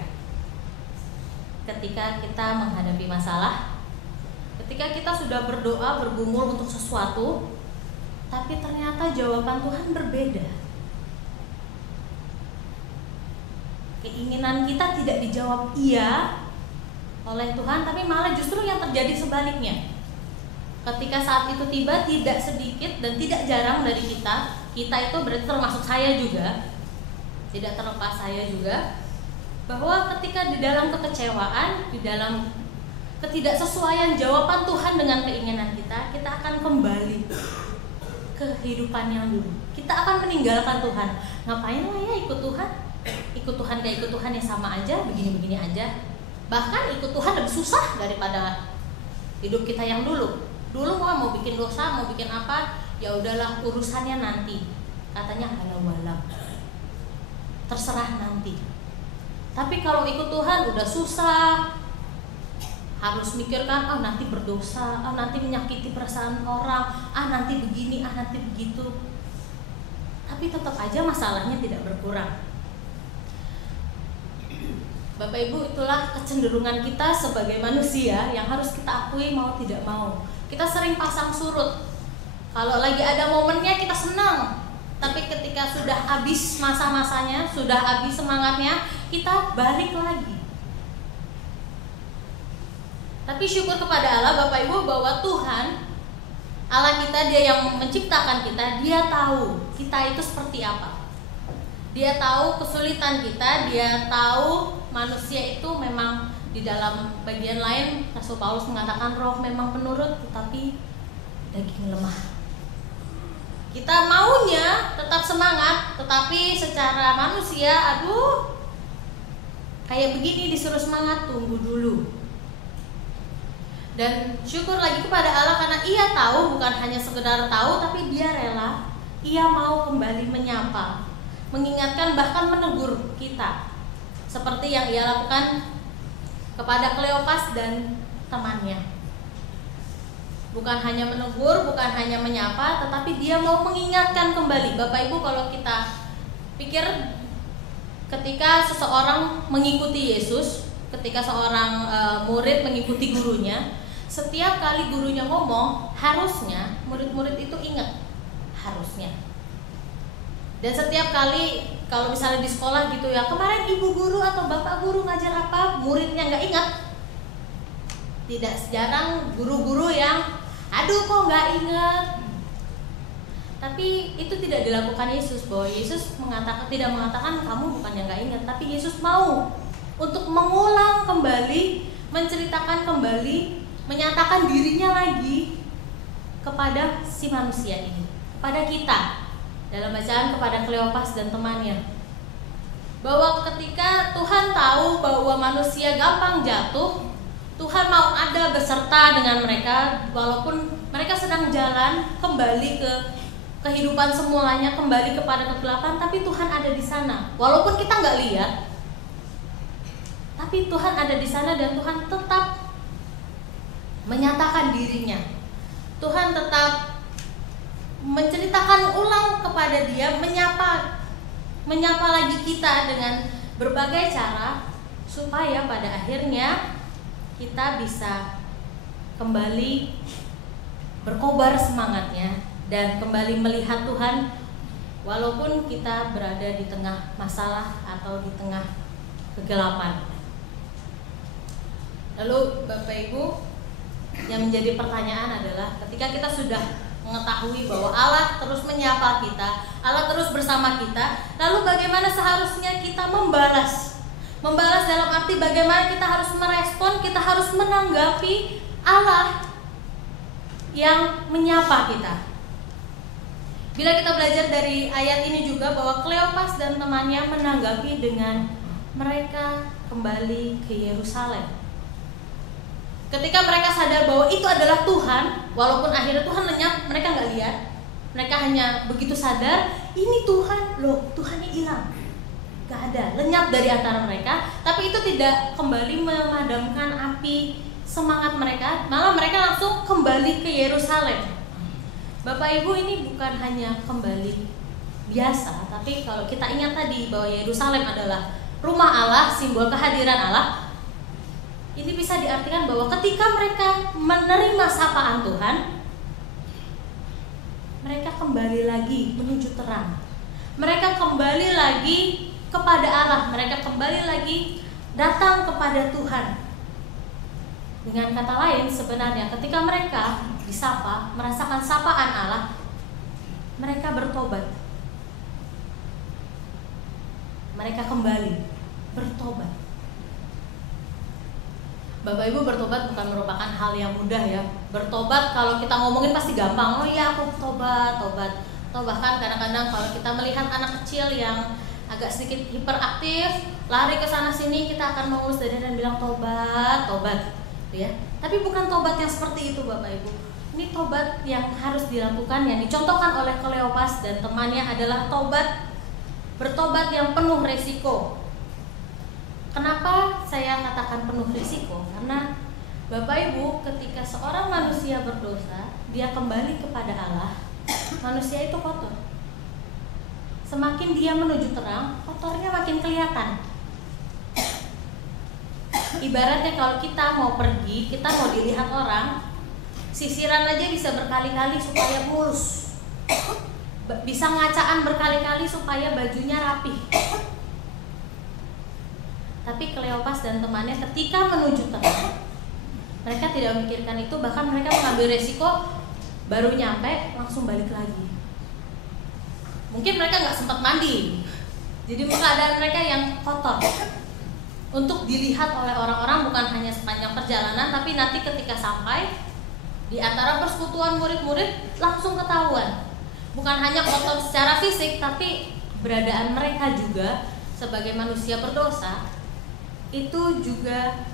Ketika kita menghadapi masalah, ketika kita sudah berdoa, bergumul untuk sesuatu, tapi ternyata jawaban Tuhan berbeda. Keinginan kita tidak dijawab iya oleh Tuhan, tapi malah justru yang terjadi sebaliknya. Ketika saat itu tiba, tidak sedikit dan tidak jarang dari kita itu berarti termasuk saya juga, tidak terlepas saya juga, bahwa ketika di dalam kekecewaan, di dalam ketidaksesuaian jawaban Tuhan dengan keinginan kita akan kembali ke kehidupan yang dulu. Kita akan meninggalkan Tuhan. Ngapain lah ya ikut Tuhan? Ikut Tuhan kayak ikut Tuhan yang sama aja, begini-begini aja. Bahkan ikut Tuhan lebih susah daripada hidup kita yang dulu. Dulu mau bikin dosa, mau bikin apa, ya udahlah urusannya nanti. Katanya halau walau, terserah nanti. Tapi kalau ikut Tuhan udah susah, harus mikirkan, nanti berdosa, nanti menyakiti perasaan orang, nanti begini, nanti begitu. Tapi tetap aja masalahnya tidak berkurang. Bapak Ibu, itulah kecenderungan kita sebagai manusia yang harus kita akui mau tidak mau. Kita sering pasang surut. Kalau lagi ada momennya kita senang, tapi ketika sudah habis masa-masanya, sudah habis semangatnya, kita balik lagi. Tapi syukur kepada Allah Bapak Ibu bahwa Tuhan Allah kita, Dia yang menciptakan kita, Dia tahu kita itu seperti apa. Dia tahu kesulitan kita, Dia tahu manusia itu memang di dalam bagian lain Rasul Paulus mengatakan roh memang penurut tetapi daging lemah. Kita maunya tetap semangat, tetapi secara manusia, kayak begini disuruh semangat, tunggu dulu. Dan syukur lagi kepada Allah karena Ia tahu, bukan hanya sekedar tahu, tapi Dia rela, Ia mau kembali menyapa, mengingatkan, bahkan menegur kita. Seperti yang Ia lakukan kepada Kleopas dan temannya. Bukan hanya menegur, bukan hanya menyapa, tetapi Dia mau mengingatkan kembali. Bapak Ibu, kalau kita pikir ketika seseorang mengikuti Yesus, ketika seorang murid mengikuti gurunya, setiap kali gurunya ngomong, harusnya murid-murid itu ingat, harusnya. Dan setiap kali kalau misalnya di sekolah gitu ya, kemarin ibu guru atau bapak guru ngajar apa, muridnya nggak ingat. Tidak jarang guru-guru yang kok nggak ingat. Tapi itu tidak dilakukan Yesus. Bahwa Yesus tidak mengatakan kamu bukan yang nggak ingat, tapi Yesus mau untuk mengulang kembali, menceritakan kembali, menyatakan dirinya lagi kepada si manusia ini, kepada kita. Dalam bacaan kepada Kleopas dan temannya, bahwa ketika Tuhan tahu bahwa manusia gampang jatuh, Tuhan mau ada beserta dengan mereka, walaupun mereka sedang jalan kembali ke kehidupan semulanya, kembali kepada kegelapan, tapi Tuhan ada di sana. Walaupun kita nggak lihat, tapi Tuhan ada di sana dan Tuhan tetap menyatakan dirinya. Tuhan tetap menceritakan ulang kepada Dia, menyapa lagi kita berbagai cara supaya pada akhirnya kita bisa kembali berkobar semangatnya dan kembali melihat Tuhan walaupun kita berada di tengah masalah atau di tengah kegelapan. Lalu Bapak Ibu, yang menjadi pertanyaan adalah ketika kita sudah mengetahui bahwa Allah terus menyapa kita, Allah terus bersama kita, lalu bagaimana seharusnya kita membalas? Membalas dalam arti bagaimana kita harus merespon, kita harus menanggapi Allah yang menyapa kita. Bila kita belajar dari ayat ini juga bahwa Kleopas dan temannya menanggapi dengan mereka kembali ke Yerusalem. Ketika mereka sadar bahwa itu adalah Tuhan, walaupun akhirnya Tuhan lenyap, mereka nggak lihat. Mereka hanya begitu sadar, ini Tuhan, loh Tuhannya hilang, nggak ada, lenyap dari antara mereka. Tapi itu tidak kembali memadamkan api semangat mereka, malah mereka langsung kembali ke Yerusalem. Bapak Ibu, ini bukan hanya kembali biasa, tapi kalau kita ingat tadi bahwa Yerusalem adalah rumah Allah, simbol kehadiran Allah. Ini bisa diartikan bahwa ketika mereka menerima sapaan Tuhan, mereka kembali lagi menuju terang. Mereka kembali lagi kepada Allah, mereka kembali lagi datang kepada Tuhan. Dengan kata lain, sebenarnya ketika mereka disapa, merasakan sapaan Allah, mereka bertobat. Mereka kembali bertobat. Bapak Ibu, bertobat bukan merupakan hal yang mudah ya. Bertobat kalau kita ngomongin pasti gampang. Oh iya, aku tobat. Bahkan kadang-kadang kalau kita melihat anak kecil yang agak sedikit hiperaktif, lari ke sana sini, kita akan mengurus dada dan bilang tobat, ya. Tapi bukan tobat yang seperti itu Bapak Ibu. Ini tobat yang harus dilakukan, yang dicontohkan oleh Kleopas dan temannya adalah bertobat yang penuh resiko. Kenapa saya katakan penuh risiko? Karena Bapak Ibu, ketika seorang manusia berdosa, dia kembali kepada Allah, manusia itu kotor. Semakin dia menuju terang, kotornya makin kelihatan. Ibaratnya kalau kita mau pergi, kita mau dilihat orang, sisiran aja bisa berkali-kali supaya mulus, bisa ngacaan berkali-kali supaya bajunya rapi. Tapi Kleopas dan temannya ketika menuju terang, mereka tidak memikirkan itu, bahkan mereka mengambil resiko, baru nyampe langsung balik lagi. Mungkin mereka nggak sempat mandi, jadi keadaan mereka yang kotor. Untuk dilihat oleh orang-orang bukan hanya sepanjang perjalanan, tapi nanti ketika sampai di antara persekutuan murid-murid langsung ketahuan. Bukan hanya kotor secara fisik, tapi keberadaan mereka juga sebagai manusia berdosa itu juga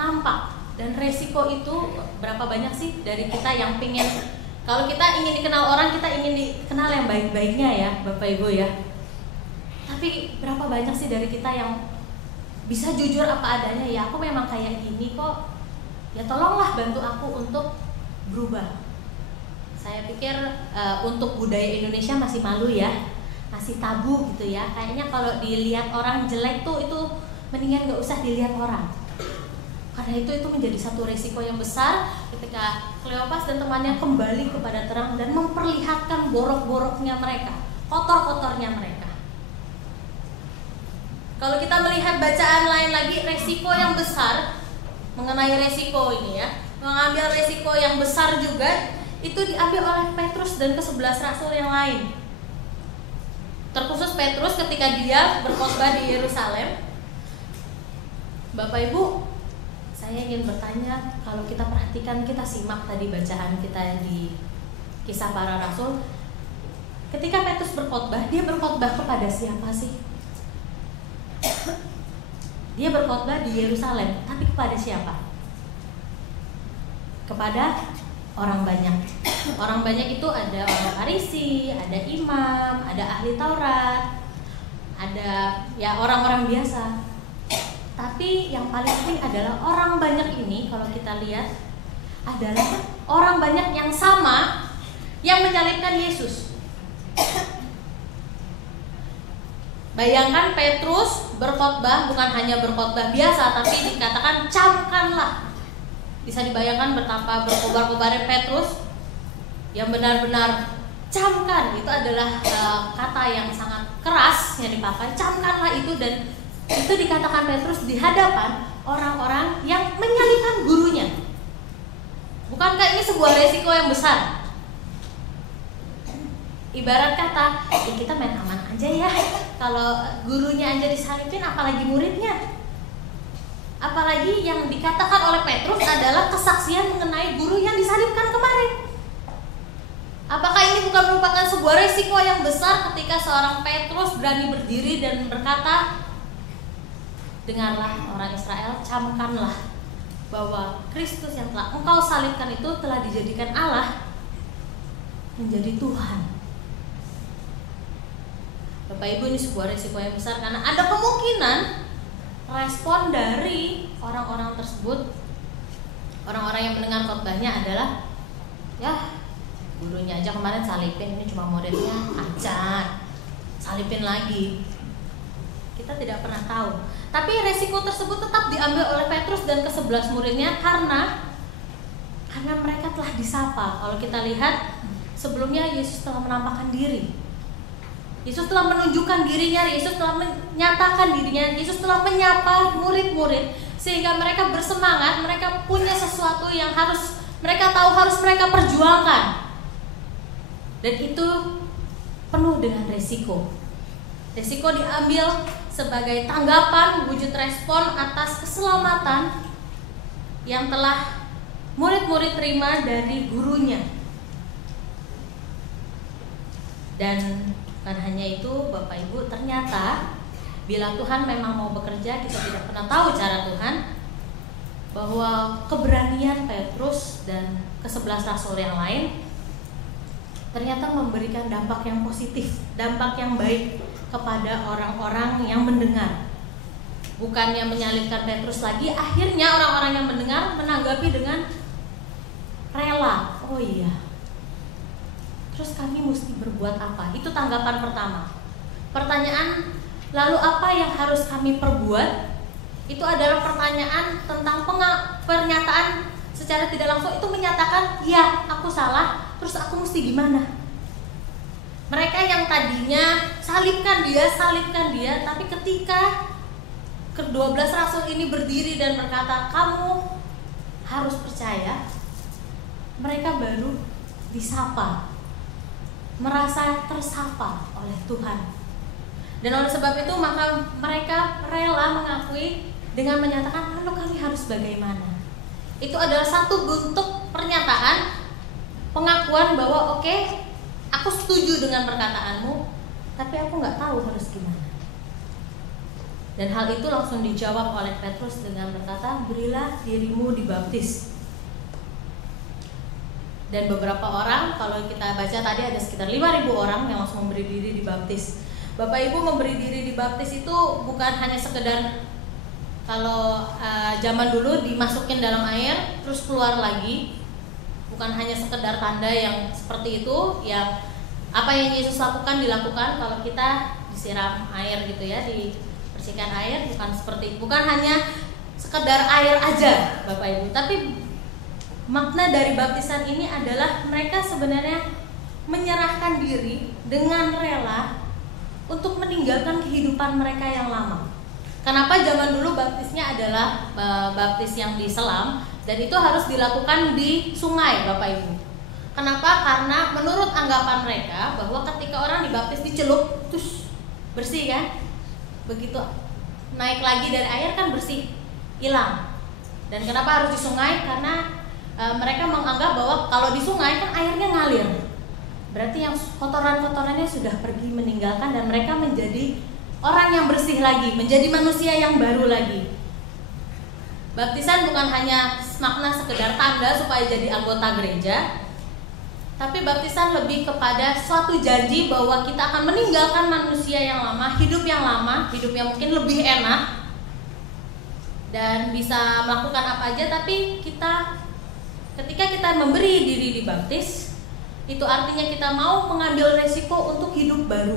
nampak. Dan resiko itu berapa banyak sih dari kita yang pingin, kalau kita ingin dikenal orang, kita ingin dikenal yang baik-baiknya ya Bapak Ibu ya. Tapi berapa banyak sih dari kita yang bisa jujur apa adanya, ya aku memang kayak gini kok, ya tolonglah bantu aku untuk berubah. Saya pikir untuk budaya Indonesia masih malu ya, masih tabu gitu ya. Kayaknya kalau dilihat orang jelek tuh itu mendingan gak usah dilihat orang. Karena itu menjadi satu resiko yang besar ketika Kleopas dan temannya kembali kepada terang dan memperlihatkan borok-boroknya mereka, kotor-kotornya mereka. Kalau kita melihat bacaan lain lagi, resiko yang besar mengenai resiko ini ya, mengambil resiko yang besar juga itu diambil oleh Petrus dan ke-11 rasul yang lain. Terkhusus Petrus ketika dia berkhotbah di Yerusalem. Bapak Ibu, saya ingin bertanya, kalau kita perhatikan, kita simak tadi bacaan kita di Kisah Para Rasul, ketika Petrus berkhotbah, dia berkhotbah kepada siapa sih? Dia berkhotbah di Yerusalem, tapi kepada siapa? Kepada orang banyak. Orang banyak itu ada orang Farisi, ada imam, ada ahli Taurat, ada ya orang-orang biasa. Tapi yang paling penting adalah orang banyak ini, kalau kita lihat, adalah orang banyak yang sama yang menyalibkan Yesus. Bayangkan Petrus berkhotbah, bukan hanya berkhotbah biasa, tapi dikatakan camkanlah. Bisa dibayangkan betapa berkobar-kobarnya Petrus yang benar-benar camkan. Itu adalah kata yang sangat keras yang dipakai, camkanlah itu. Dan itu dikatakan Petrus di hadapan orang-orang yang menyalibkan gurunya. Bukankah ini sebuah resiko yang besar? Ibarat kata, kita main aman aja ya. Kalau gurunya aja disalibin, apalagi muridnya. Apalagi yang dikatakan oleh Petrus adalah kesaksian mengenai guru yang disalibkan kemarin. Apakah ini bukan merupakan sebuah resiko yang besar ketika seorang Petrus berani berdiri dan berkata, dengarlah orang Israel, camkanlah bahwa Kristus yang telah engkau salibkan itu telah dijadikan Allah menjadi Tuhan. Bapak Ibu, ini sebuah resiko yang besar karena ada kemungkinan respon dari orang-orang tersebut, orang-orang yang mendengar khotbahnya adalah, ya gurunya aja kemarin salibin, ini cuma muridnya aja, salibin lagi. Kita tidak pernah tahu. Tapi resiko tersebut tetap diambil oleh Petrus dan ke-11 muridnya karena mereka telah disapa. Kalau kita lihat sebelumnya Yesus telah menampakkan diri. Yesus telah menunjukkan dirinya, Yesus telah menyatakan dirinya, Yesus telah menyapa murid-murid sehingga mereka bersemangat, mereka punya sesuatu yang harus mereka tahu, harus mereka perjuangkan. Dan itu penuh dengan resiko. Resiko diambil sebagai tanggapan, wujud respon atas keselamatan yang telah murid-murid terima dari gurunya. Dan bukan hanya itu, Bapak Ibu, ternyata bila Tuhan memang mau bekerja, kita tidak pernah tahu cara Tuhan, bahwa keberanian Petrus dan ke-11 rasul yang lain ternyata memberikan dampak yang positif, dampak yang baik kepada orang-orang yang mendengar. Bukannya menyalibkan Petrus lagi, akhirnya orang-orang yang mendengar menanggapi dengan rela. Oh iya, terus kami mesti berbuat apa? Itu tanggapan pertama. Pertanyaan, lalu apa yang harus kami perbuat? Itu adalah pertanyaan tentang pernyataan secara tidak langsung. Itu menyatakan, ya aku salah, terus aku mesti gimana? Mereka yang tadinya salibkan dia, tapi ketika ke-12 rasul ini berdiri dan berkata, kamu harus percaya, mereka baru disapa, merasa tersapa oleh Tuhan. Dan oleh sebab itu maka mereka rela mengakui dengan menyatakan, lalu kami harus bagaimana? Itu adalah satu bentuk pernyataan, pengakuan bahwa oke, aku setuju dengan perkataanmu, tapi aku nggak tahu harus gimana. Dan hal itu langsung dijawab oleh Petrus dengan berkata, berilah dirimu dibaptis. Dan beberapa orang, kalau kita baca tadi ada sekitar 5.000 orang yang langsung memberi diri dibaptis. Bapak Ibu, memberi diri dibaptis itu bukan hanya sekedar kalau zaman dulu dimasukin dalam air terus keluar lagi, bukan hanya sekedar tanda yang seperti itu, yang apa yang Yesus lakukan dilakukan. Kalau kita disiram air gitu ya, dibersihkan air, bukan hanya sekedar air aja Bapak Ibu, tapi makna dari baptisan ini adalah mereka sebenarnya menyerahkan diri dengan rela untuk meninggalkan kehidupan mereka yang lama. Kenapa zaman dulu baptisnya adalah baptis yang diselam, dan itu harus dilakukan di sungai Bapak Ibu. Kenapa? Karena menurut anggapan mereka bahwa ketika orang dibaptis dicelup, terus bersih kan? Begitu naik lagi dari air kan bersih, hilang. Dan kenapa harus di sungai? Karena mereka menganggap bahwa kalau di sungai kan airnya ngalir, berarti yang kotoran-kotorannya sudah pergi meninggalkan dan mereka menjadi orang yang bersih lagi, menjadi manusia yang baru lagi. Baptisan bukan hanya makna sekedar tanda supaya jadi anggota gereja, tapi baptisan lebih kepada suatu janji bahwa kita akan meninggalkan manusia yang lama, hidup yang mungkin lebih enak dan bisa melakukan apa aja, tapi ketika kita memberi diri dibaptis, itu artinya kita mau mengambil resiko untuk hidup baru,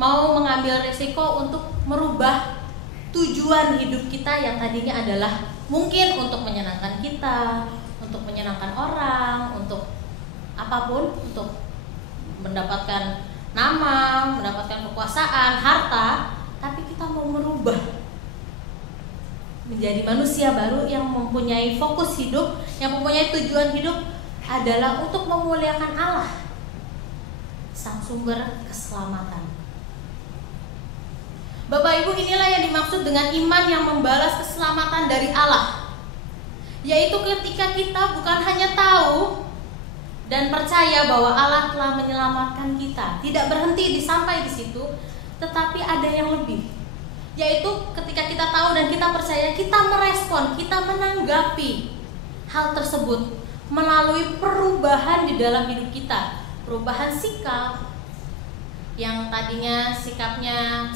mau mengambil resiko untuk merubah tujuan hidup kita yang tadinya adalah mungkin untuk menyenangkan kita, untuk menyenangkan orang, untuk apapun, untuk mendapatkan nama, mendapatkan kekuasaan, harta, tapi kita mau merubah menjadi manusia baru yang mempunyai fokus hidup, yang mempunyai tujuan hidup adalah untuk memuliakan Allah, sang sumber keselamatan. Bapak Ibu, inilah yang dimaksud dengan iman yang membalas keselamatan dari Allah, yaitu ketika kita bukan hanya tahu dan percaya bahwa Allah telah menyelamatkan kita, tidak berhenti sampai di situ, tetapi ada yang lebih, yaitu ketika kita tahu dan kita percaya, kita merespon, kita menanggapi hal tersebut melalui perubahan di dalam hidup kita, perubahan sikap yang tadinya sikapnya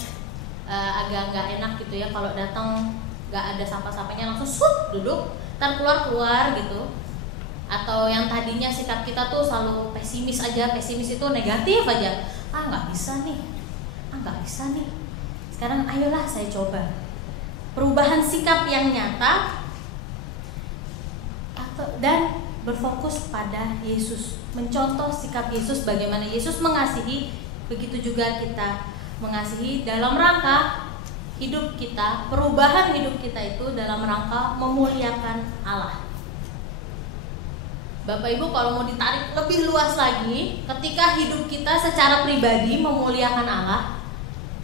agak nggak enak gitu ya, kalau datang nggak ada sampah-sampahnya langsung duduk, ntar keluar gitu. Atau yang tadinya sikap kita tuh selalu pesimis aja, pesimis itu negatif aja, nggak bisa nih. Sekarang ayolah saya coba perubahan sikap yang nyata dan berfokus pada Yesus, mencontoh sikap Yesus, bagaimana Yesus mengasihi, begitu juga kita mengasihi dalam rangka hidup kita, perubahan hidup kita itu dalam rangka memuliakan Allah. Bapak Ibu, kalau mau ditarik lebih luas lagi, ketika hidup kita secara pribadi memuliakan Allah,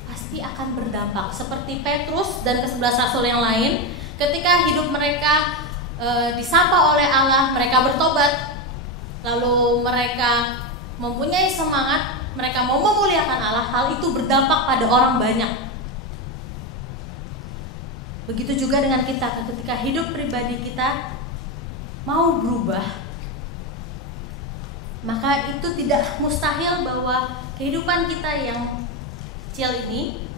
pasti akan berdampak seperti Petrus dan ke-11 rasul yang lain. Ketika hidup mereka disapa oleh Allah, mereka bertobat, lalu mereka mempunyai semangat, mereka mau memuliakan Allah, hal itu berdampak pada orang banyak. Begitu juga dengan kita, ketika hidup pribadi kita mau berubah, maka itu tidak mustahil bahwa kehidupan kita yang kecil ini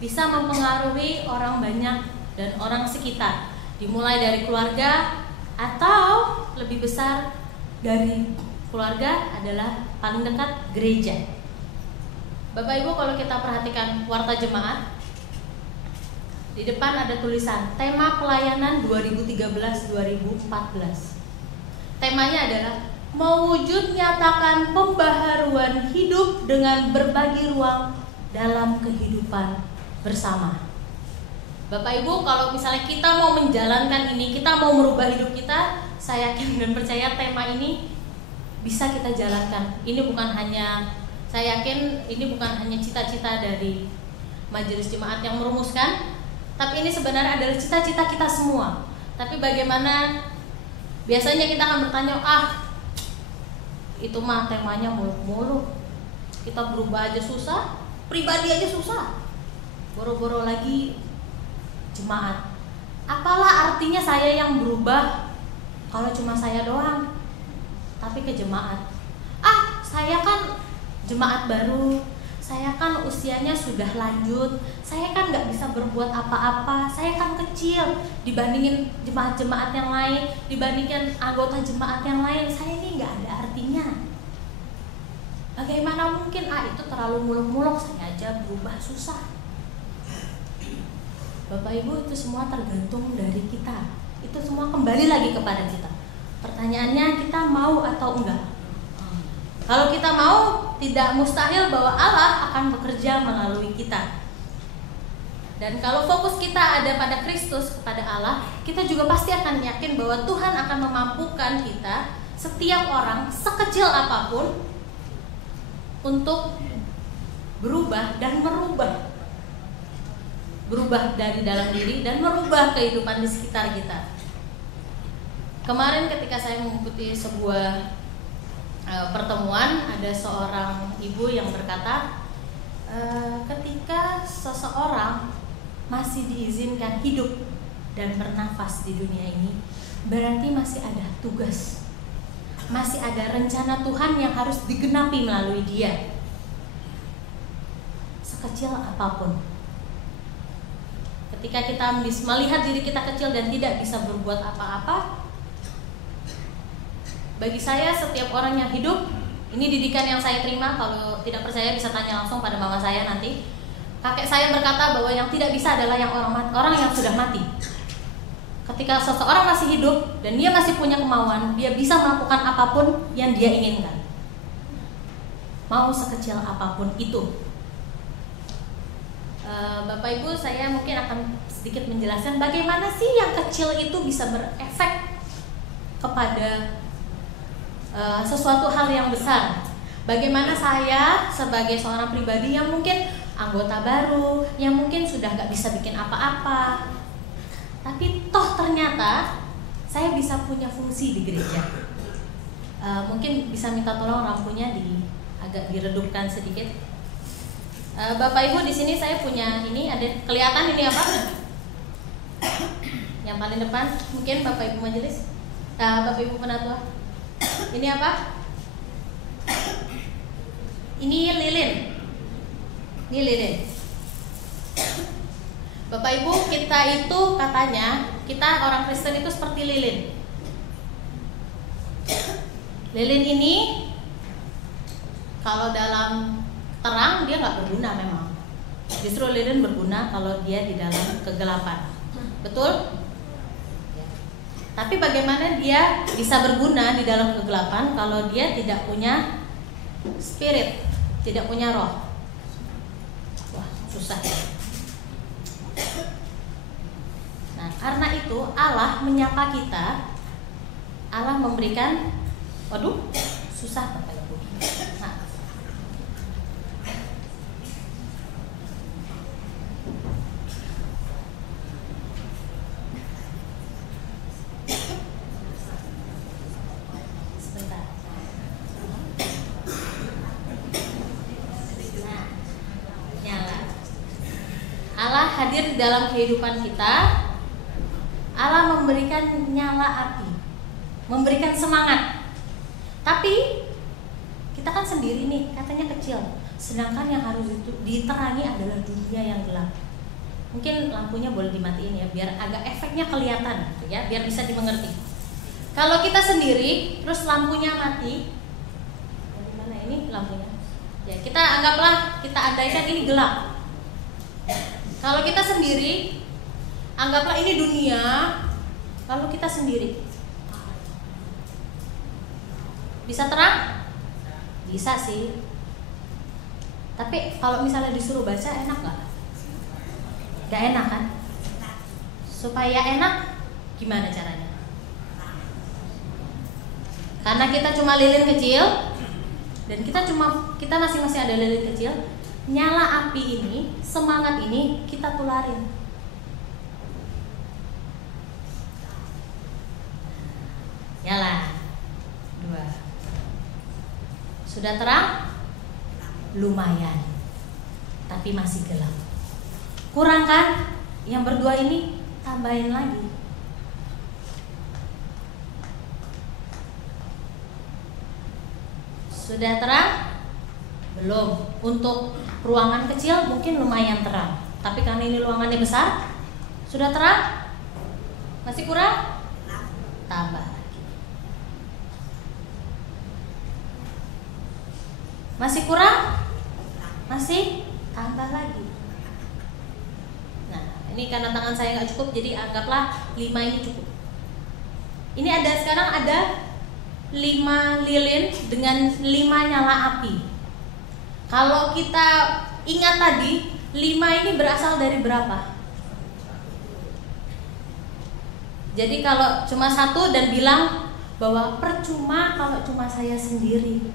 bisa mempengaruhi orang banyak dan orang sekitar, dimulai dari keluarga atau lebih besar dari keluarga adalah paling dekat gereja. Bapak Ibu, kalau kita perhatikan warta jemaat, di depan ada tulisan tema pelayanan 2013-2014. Temanya adalah mewujud nyatakan pembaharuan hidup dengan berbagi ruang dalam kehidupan bersama. Bapak Ibu, kalau misalnya kita mau menjalankan ini, kita mau merubah hidup kita, saya yakin dan percaya tema ini bisa kita jalankan. Ini bukan hanya, saya yakin ini bukan hanya cita-cita dari majelis jemaat yang merumuskan, tapi ini sebenarnya adalah cita-cita kita semua. Tapi bagaimana, biasanya kita akan bertanya, itu mah temanya muluk-muluk, kita berubah aja susah, pribadi aja susah, boro-boro lagi jemaat. Apalah artinya saya yang berubah kalau cuma saya doang, tapi ke jemaat. Saya kan jemaat baru, saya kan usianya sudah lanjut, saya kan nggak bisa berbuat apa-apa, saya kan kecil dibandingin jemaat-jemaat yang lain, dibandingkan anggota jemaat yang lain, saya ini nggak ada artinya. Bagaimana mungkin itu terlalu muluk-muluk, saya aja berubah susah. Bapak Ibu, itu semua tergantung dari kita. Itu semua kembali lagi kepada kita. Pertanyaannya, kita mau atau enggak? Kalau kita mau, tidak mustahil bahwa Allah akan bekerja melalui kita. Dan kalau fokus kita ada pada Kristus, kepada Allah, kita juga pasti akan yakin bahwa Tuhan akan memampukan kita, setiap orang, sekecil apapun, untuk berubah dan merubah. Berubah dari dalam diri dan merubah kehidupan di sekitar kita. Kemarin ketika saya mengikuti sebuah pertemuan, ada seorang ibu yang berkata, ketika seseorang masih diizinkan hidup dan bernafas di dunia ini, berarti masih ada tugas, masih ada rencana Tuhan yang harus digenapi melalui dia, sekecil apapun. Ketika kita melihat diri kita kecil dan tidak bisa berbuat apa-apa, bagi saya setiap orang yang hidup Ini didikan yang saya terima. Kalau tidak percaya bisa tanya langsung pada mama saya nanti. Kakek saya berkata bahwa yang tidak bisa adalah yang orang yang sudah mati. Ketika seseorang masih hidup dan dia masih punya kemauan, dia bisa melakukan apapun yang dia inginkan, mau sekecil apapun itu. Bapak Ibu, saya mungkin akan sedikit menjelaskan bagaimana sih yang kecil itu bisa berefek kepada sesuatu hal yang besar. Bagaimana saya sebagai seorang pribadi yang mungkin anggota baru, yang mungkin sudah gak bisa bikin apa-apa, tapi toh ternyata saya bisa punya fungsi di gereja. Mungkin bisa minta tolong lampunya agak diredupkan sedikit. Bapak Ibu, di sini saya punya ini, ada kelihatan ini apa? Yang paling depan, mungkin Bapak Ibu majelis, Bapak Ibu penatua. Ini apa? Ini lilin. Ini lilin. Bapak Ibu, kita itu katanya, kita orang Kristen itu seperti lilin. Lilin ini kalau dalam terang dia nggak berguna memang. Justru lilin berguna kalau dia di dalam kegelapan. Betul? Tapi bagaimana dia bisa berguna di dalam kegelapan kalau dia tidak punya spirit, tidak punya roh? Wah, susah ya. Nah, karena itu Allah menyapa kita. Allah memberikan, waduh, susah Bapak Ibu. Nah, hadir dalam kehidupan kita. Allah memberikan nyala api, memberikan semangat. Tapi kita kan sendiri nih, katanya kecil. Sedangkan yang harus diterangi adalah dunia yang gelap. Mungkin lampunya boleh dimatiin ya, biar agak efeknya kelihatan gitu ya, biar bisa dimengerti. Kalau kita sendiri, terus lampunya mati, dari mana ini lampunya? Ya, kita anggaplah, kita andaikan ini gelap. Kalau kita sendiri, anggaplah ini dunia, lalu kita sendiri. Bisa terang? Bisa sih. Tapi kalau misalnya disuruh baca, enak gak? Gak enak kan? Supaya enak, gimana caranya? Karena kita cuma lilin kecil, dan kita masing-masing ada lilin kecil. Nyala api ini, semangat ini kita tularin. Nyala. 2. Sudah terang? Lumayan. Tapi masih gelap. Kurang kan? Yang berdua ini tambahin lagi. Sudah terang? Belum. Untuk ruangan kecil mungkin lumayan terang, tapi karena ini ruangannya besar, sudah terang? Masih kurang? Tambah lagi. Masih kurang? Masih? Tambah lagi. Nah, ini karena tangan saya nggak cukup, jadi anggaplah 5 ini cukup. Ini sekarang ada 5 lilin dengan 5 nyala api. Kalau kita ingat tadi, 5 ini berasal dari berapa? Jadi kalau cuma 1 dan bilang bahwa percuma kalau cuma saya sendiri,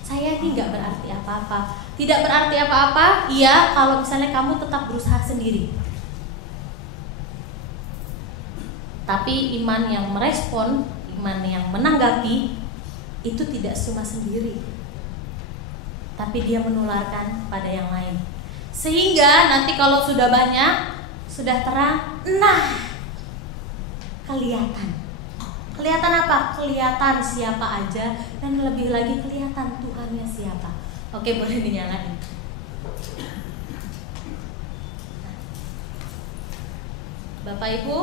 saya ini gak berarti apa-apa. Tidak berarti apa-apa, iya kalau misalnya kamu tetap berusaha sendiri. Tapi iman yang merespon, iman yang menanggapi, itu tidak cuma sendiri, tapi dia menularkan pada yang lain. Sehingga nanti kalau sudah banyak, sudah terang, nah kelihatan. Kelihatan apa? Kelihatan siapa aja, dan lebih lagi kelihatan Tuhannya siapa. Oke, boleh dinyalain. Bapak Ibu,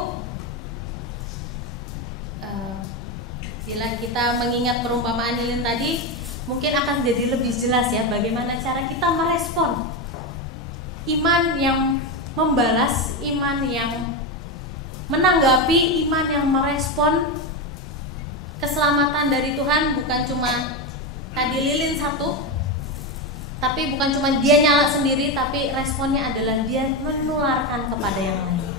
bila kita mengingat perumpamaan lilin tadi, mungkin akan jadi lebih jelas ya bagaimana cara kita merespon iman yang membalas, iman yang menanggapi, iman yang merespon keselamatan dari Tuhan. Bukan cuma tadi lilin satu, tapi bukan cuma dia nyala sendiri, tapi responnya adalah dia menularkan kepada yang lain.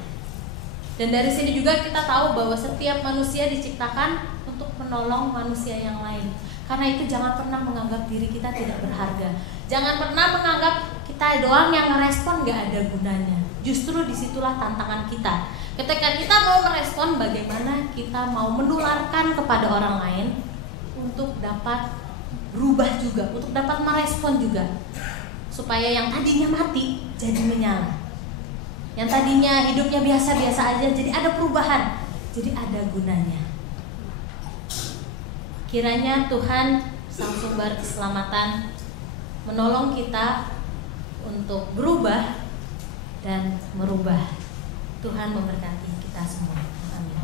Dan dari sini juga kita tahu bahwa setiap manusia diciptakan untuk menolong manusia yang lain. Karena itu jangan pernah menganggap diri kita tidak berharga. Jangan pernah menganggap kita doang yang merespon gak ada gunanya. Justru disitulah tantangan kita. Ketika kita mau merespon, bagaimana kita mau menularkan kepada orang lain untuk dapat berubah juga, untuk dapat merespon juga, supaya yang tadinya mati jadi menyala, yang tadinya hidupnya biasa-biasa aja jadi ada perubahan, jadi ada gunanya. Kiranya Tuhan Sang Sumber Keselamatan menolong kita untuk berubah dan merubah. Tuhan memberkati kita semua. Amin.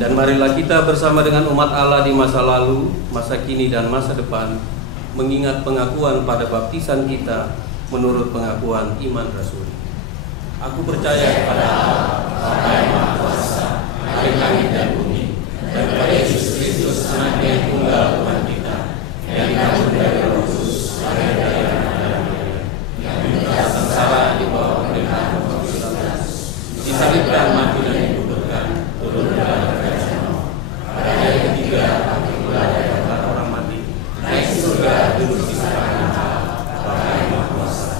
Dan marilah kita bersama dengan umat Allah di masa lalu, masa kini, dan masa depan mengingat pengakuan pada baptisan kita menurut pengakuan iman rasuli. Aku percaya kepada Allah, Bapa yang Maha Kuasa, Hari langit dan bumi, dan kepada Yesus Kristus, Anaknya yang tunggal Tuhan kita, yang dikandung dari Roh Kudus, lahir dari Maria, yang menderita sengsara di bawah pemerintahan Pontius Pilatus, disalibkan, mati dan dikuburkan, turun ke dalam pada hari ketiga bangkit pula dari antara orang mati, naik ke surga, duduk di sebelah Allah, Bapa yang Maha Kuasa,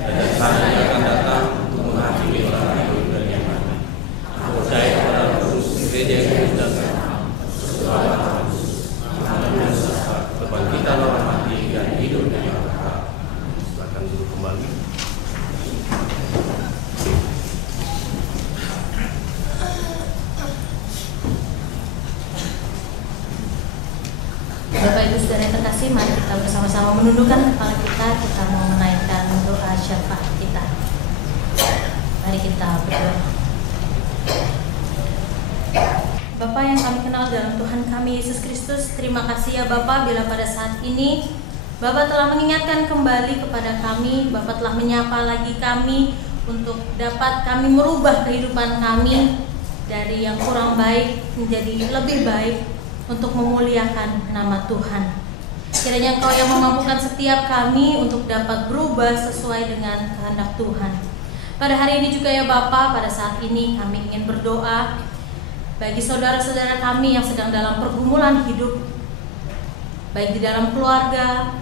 dan dari sana Dia akan datang untuk menghakimi orang hidup dan yang mati. Aku percaya kepada Roh Kudus, Gereja yang kudus dan sama, sesuatu yang kudus, aman dan sesat, kebangkitan orang mati dan hidup yang kekal. Silakan duduk kembali. Bapak Ibu Saudara yang terkasih, mari kita bersama-sama menundukkan kepala kita mau menaikkan doa syafaat kita. Mari kita berdoa. Bapa yang kami kenal dalam Tuhan kami Yesus Kristus, terima kasih ya Bapa bila pada saat ini Bapa telah mengingatkan kembali kepada kami, Bapa telah menyapa lagi kami untuk dapat kami merubah kehidupan kami dari yang kurang baik menjadi lebih baik, untuk memuliakan nama Tuhan. Kiranya Engkau yang memampukan setiap kami untuk dapat berubah sesuai dengan kehendak Tuhan. Pada hari ini juga ya Bapa, pada saat ini kami ingin berdoa bagi saudara-saudara kami yang sedang dalam pergumulan hidup, baik di dalam keluarga,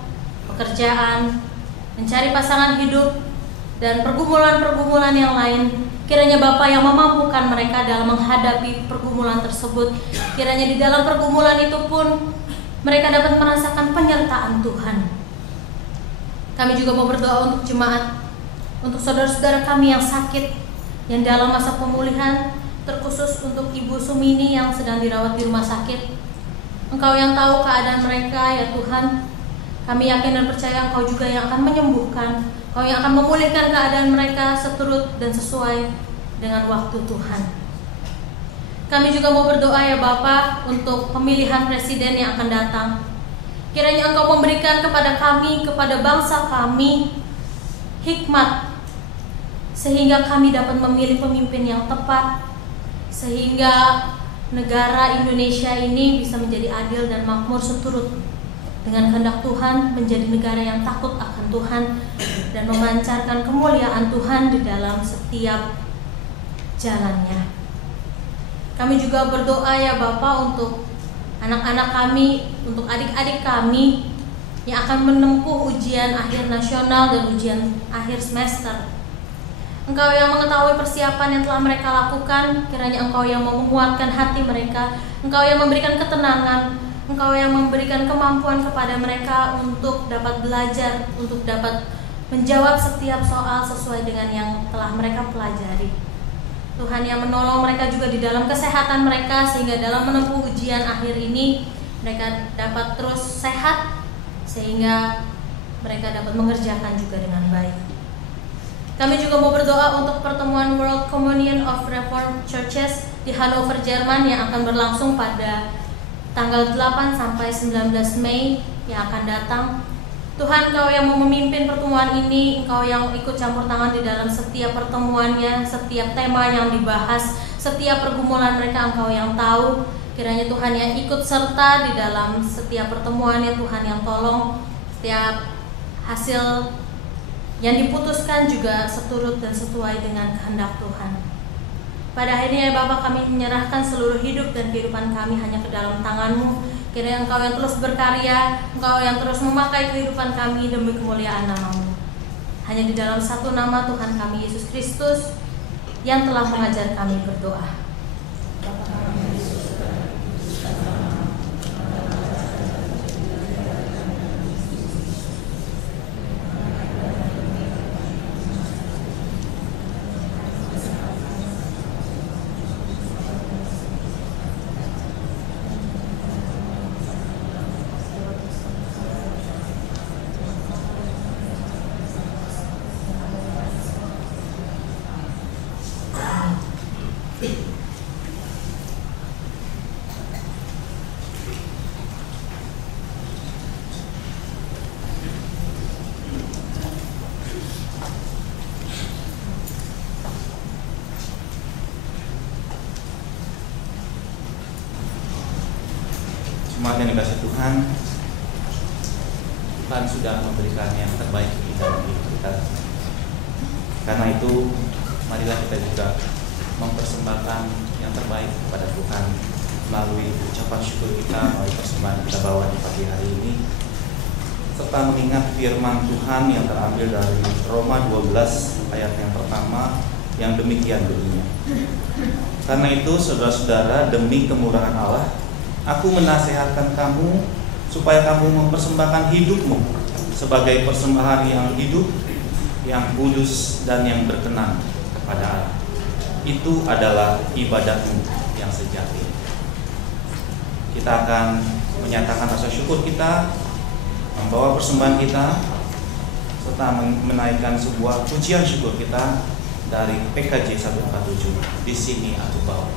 pekerjaan, mencari pasangan hidup, dan pergumulan-pergumulan yang lain. Kiranya Bapa yang memampukan mereka dalam menghadapi pergumulan tersebut. Kiranya di dalam pergumulan itu pun mereka dapat merasakan penyertaan Tuhan. Kami juga mau berdoa untuk jemaat, untuk saudara-saudara kami yang sakit, yang dalam masa pemulihan, terkhusus untuk Ibu Sumini yang sedang dirawat di rumah sakit. Engkau yang tahu keadaan mereka ya Tuhan. Kami yakin dan percaya Engkau juga yang akan menyembuhkan, Engkau yang akan memulihkan keadaan mereka seturut dan sesuai dengan waktu Tuhan. Kami juga mau berdoa ya Bapa untuk pemilihan presiden yang akan datang. Kiranya Engkau memberikan kepada kami, kepada bangsa kami, hikmat, sehingga kami dapat memilih pemimpin yang tepat, sehingga negara Indonesia ini bisa menjadi adil dan makmur seturut dengan kehendak Tuhan, menjadi negara yang takut akan Tuhan dan memancarkan kemuliaan Tuhan di dalam setiap jalannya. Kami juga berdoa ya Bapa untuk anak-anak kami, untuk adik-adik kami yang akan menempuh ujian akhir nasional dan ujian akhir semester. Engkau yang mengetahui persiapan yang telah mereka lakukan, kiranya Engkau yang mau menguatkan hati mereka, Engkau yang memberikan ketenangan, Engkau yang memberikan kemampuan kepada mereka untuk dapat belajar, untuk dapat menjawab setiap soal sesuai dengan yang telah mereka pelajari. Tuhan yang menolong mereka juga di dalam kesehatan mereka, sehingga dalam menempuh ujian akhir ini mereka dapat terus sehat, sehingga mereka dapat mengerjakan juga dengan baik. Kami juga mau berdoa untuk pertemuan World Communion of Reformed Churches di Hannover, Jerman yang akan berlangsung pada tanggal 8 sampai 19 Mei yang akan datang. Tuhan, Engkau yang mau memimpin pertemuan ini, Engkau yang ikut campur tangan di dalam setiap pertemuannya, setiap tema yang dibahas, setiap pergumulan mereka Engkau yang tahu. Kiranya Tuhan yang ikut serta di dalam setiap pertemuannya, Tuhan yang tolong setiap hasil yang diputuskan juga seturut dan sesuai dengan kehendak Tuhan. Pada akhirnya ya Bapa, kami menyerahkan seluruh hidup dan kehidupan kami hanya ke dalam tangan-Mu. Kiranya Engkau yang terus berkarya, Engkau yang terus memakai kehidupan kami demi kemuliaan nama-Mu. Hanya di dalam satu nama Tuhan kami, Yesus Kristus, yang telah mengajar kami berdoa. Jemaat yang dikasihi Tuhan, Tuhan sudah memberikan yang terbaik dalam hidup kita. Karena itu, marilah kita juga mempersembahkan yang terbaik kepada Tuhan melalui ucapan syukur kita, melalui persembahan kita bawa di pagi hari ini, serta mengingat firman Tuhan yang terambil dari Roma 12 ayat yang pertama yang demikian bunyinya. Karena itu, saudara-saudara, demi kemurahan Allah, aku menasihatkan kamu supaya kamu mempersembahkan hidupmu sebagai persembahan yang hidup, yang kudus, dan yang berkenan kepada Allah. Itu adalah ibadatmu yang sejati. Kita akan menyatakan rasa syukur kita, membawa persembahan kita, serta menaikkan sebuah pujian syukur kita dari PKJ 147. Di sini aku bawa.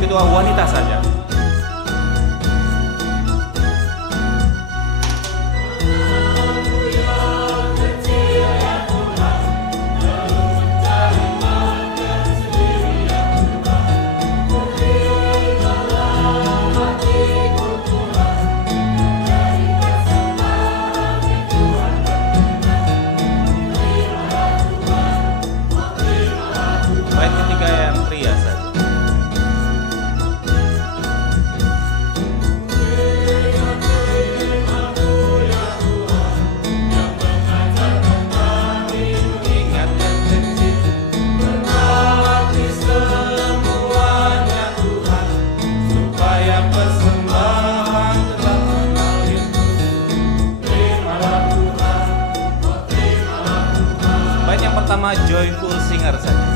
Ketua wanita saja. Baik, ketiga yang pria saja. Pertama, Joyful Singer saja.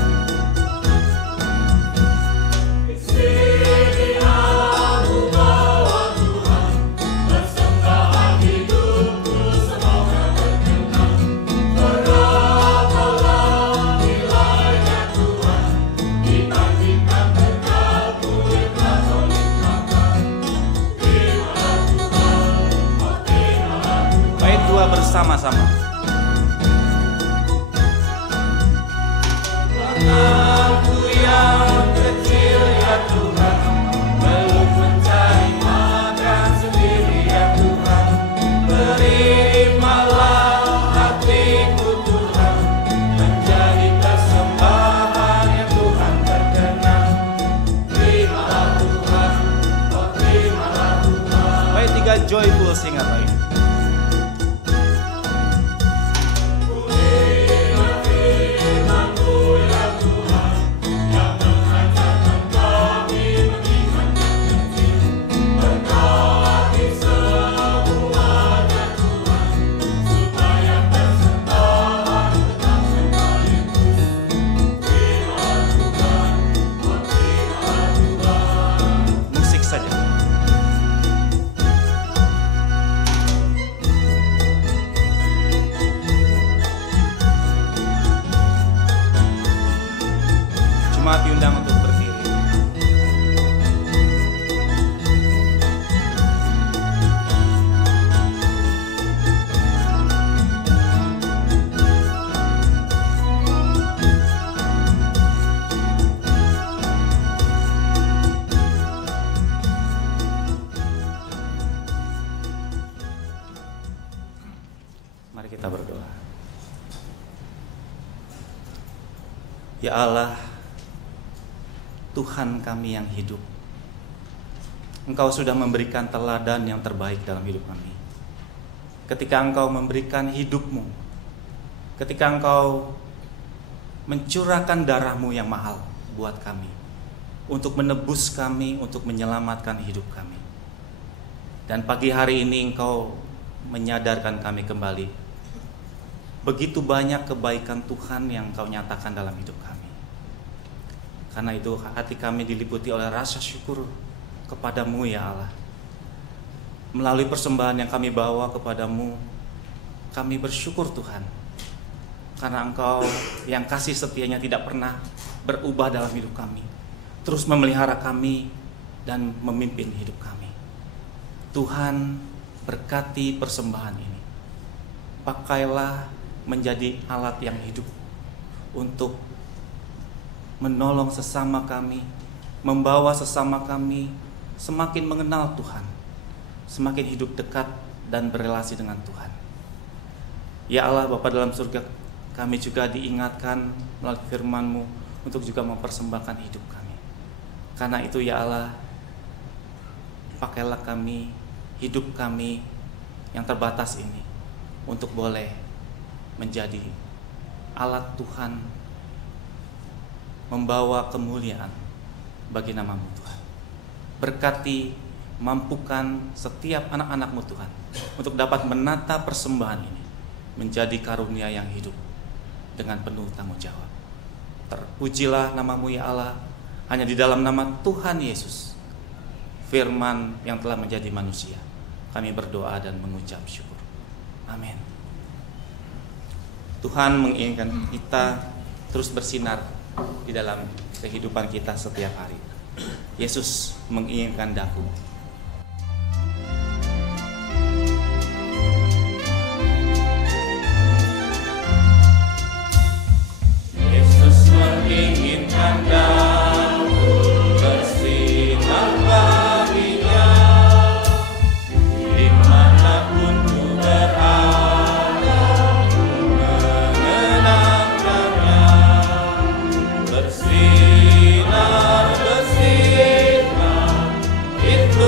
bersama-sama. Anakku yang kecil ya Tuhan, belum mencari makan sendiri ya Tuhan. Terimalah hatiku Tuhan, menjadi persembahan yang Tuhan berkenan. Terimalah Tuhan, oh terimalah Tuhan. Baik, 3 joyful singkat lagi. Jemaat diundang untuk berdiri. Mari kita berdoa. Ya Allah, Tuhan kami yang hidup, Engkau sudah memberikan teladan yang terbaik dalam hidup kami. Ketika Engkau memberikan hidup-Mu, ketika Engkau mencurahkan darah-Mu yang mahal buat kami, untuk menebus kami, untuk menyelamatkan hidup kami. Dan pagi hari ini Engkau menyadarkan kami kembali, begitu banyak kebaikan Tuhan yang Engkau nyatakan dalam hidup kami. Karena itu hati kami diliputi oleh rasa syukur kepada-Mu ya Allah. Melalui persembahan yang kami bawa kepada-Mu, kami bersyukur Tuhan. Karena Engkau yang kasih setianya tidak pernah berubah dalam hidup kami, terus memelihara kami dan memimpin hidup kami. Tuhan, berkati persembahan ini. Pakailah menjadi alat yang hidup untuk menolong sesama kami, membawa sesama kami semakin mengenal Tuhan, semakin hidup dekat dan berelasi dengan Tuhan. Ya Allah, Bapa dalam surga, kami juga diingatkan melalui firman-Mu untuk juga mempersembahkan hidup kami. Karena itu ya Allah, pakailah kami, hidup kami yang terbatas ini untuk boleh menjadi alat Tuhan, membawa kemuliaan bagi nama-Mu Tuhan. Berkati, mampukan setiap anak-anak-Mu Tuhan untuk dapat menata persembahan ini menjadi karunia yang hidup dengan penuh tanggung jawab. Terpujilah nama-Mu ya Allah, hanya di dalam nama Tuhan Yesus, firman yang telah menjadi manusia, kami berdoa dan mengucap syukur. Amin. Tuhan menginginkan kita terus bersinar di dalam kehidupan kita setiap hari. Yesus menginginkan daku. Yesus menginginkan daku bersinar baginya, dimanapun ku berada, mengenangkannya. Bersinar, bersinar, itu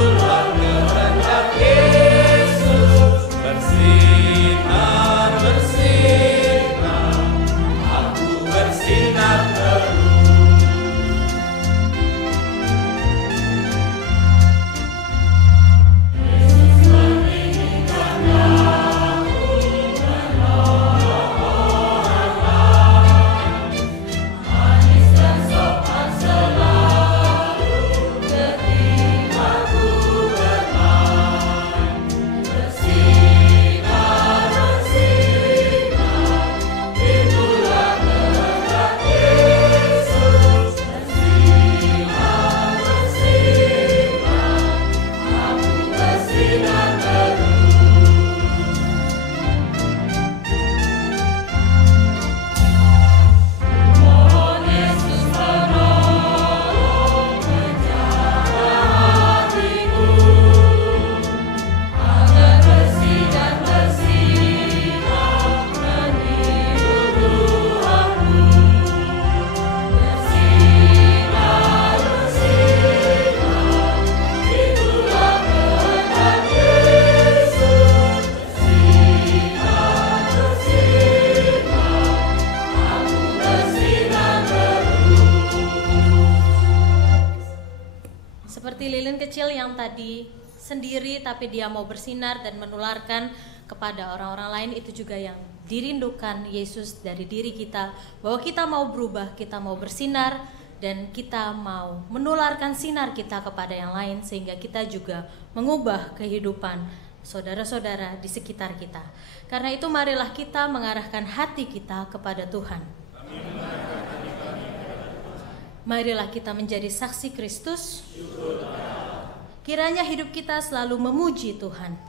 pribadi sendiri, tapi dia mau bersinar dan menularkan kepada orang-orang lain. Itu juga yang dirindukan Yesus dari diri kita, bahwa kita mau berubah, kita mau bersinar, dan kita mau menularkan sinar kita kepada yang lain, sehingga kita juga mengubah kehidupan saudara-saudara di sekitar kita. Karena itu marilah kita mengarahkan hati kita kepada Tuhan. Marilah kita menjadi saksi Kristus. Kiranya hidup kita selalu memuji Tuhan.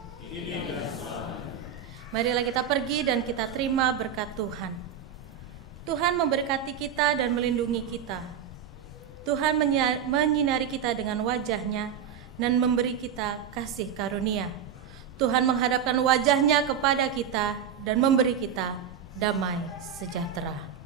Marilah kita pergi dan kita terima berkat Tuhan. Tuhan memberkati kita dan melindungi kita. Tuhan menyinari kita dengan wajah-Nya dan memberi kita kasih karunia. Tuhan menghadapkan wajah-Nya kepada kita dan memberi kita damai sejahtera.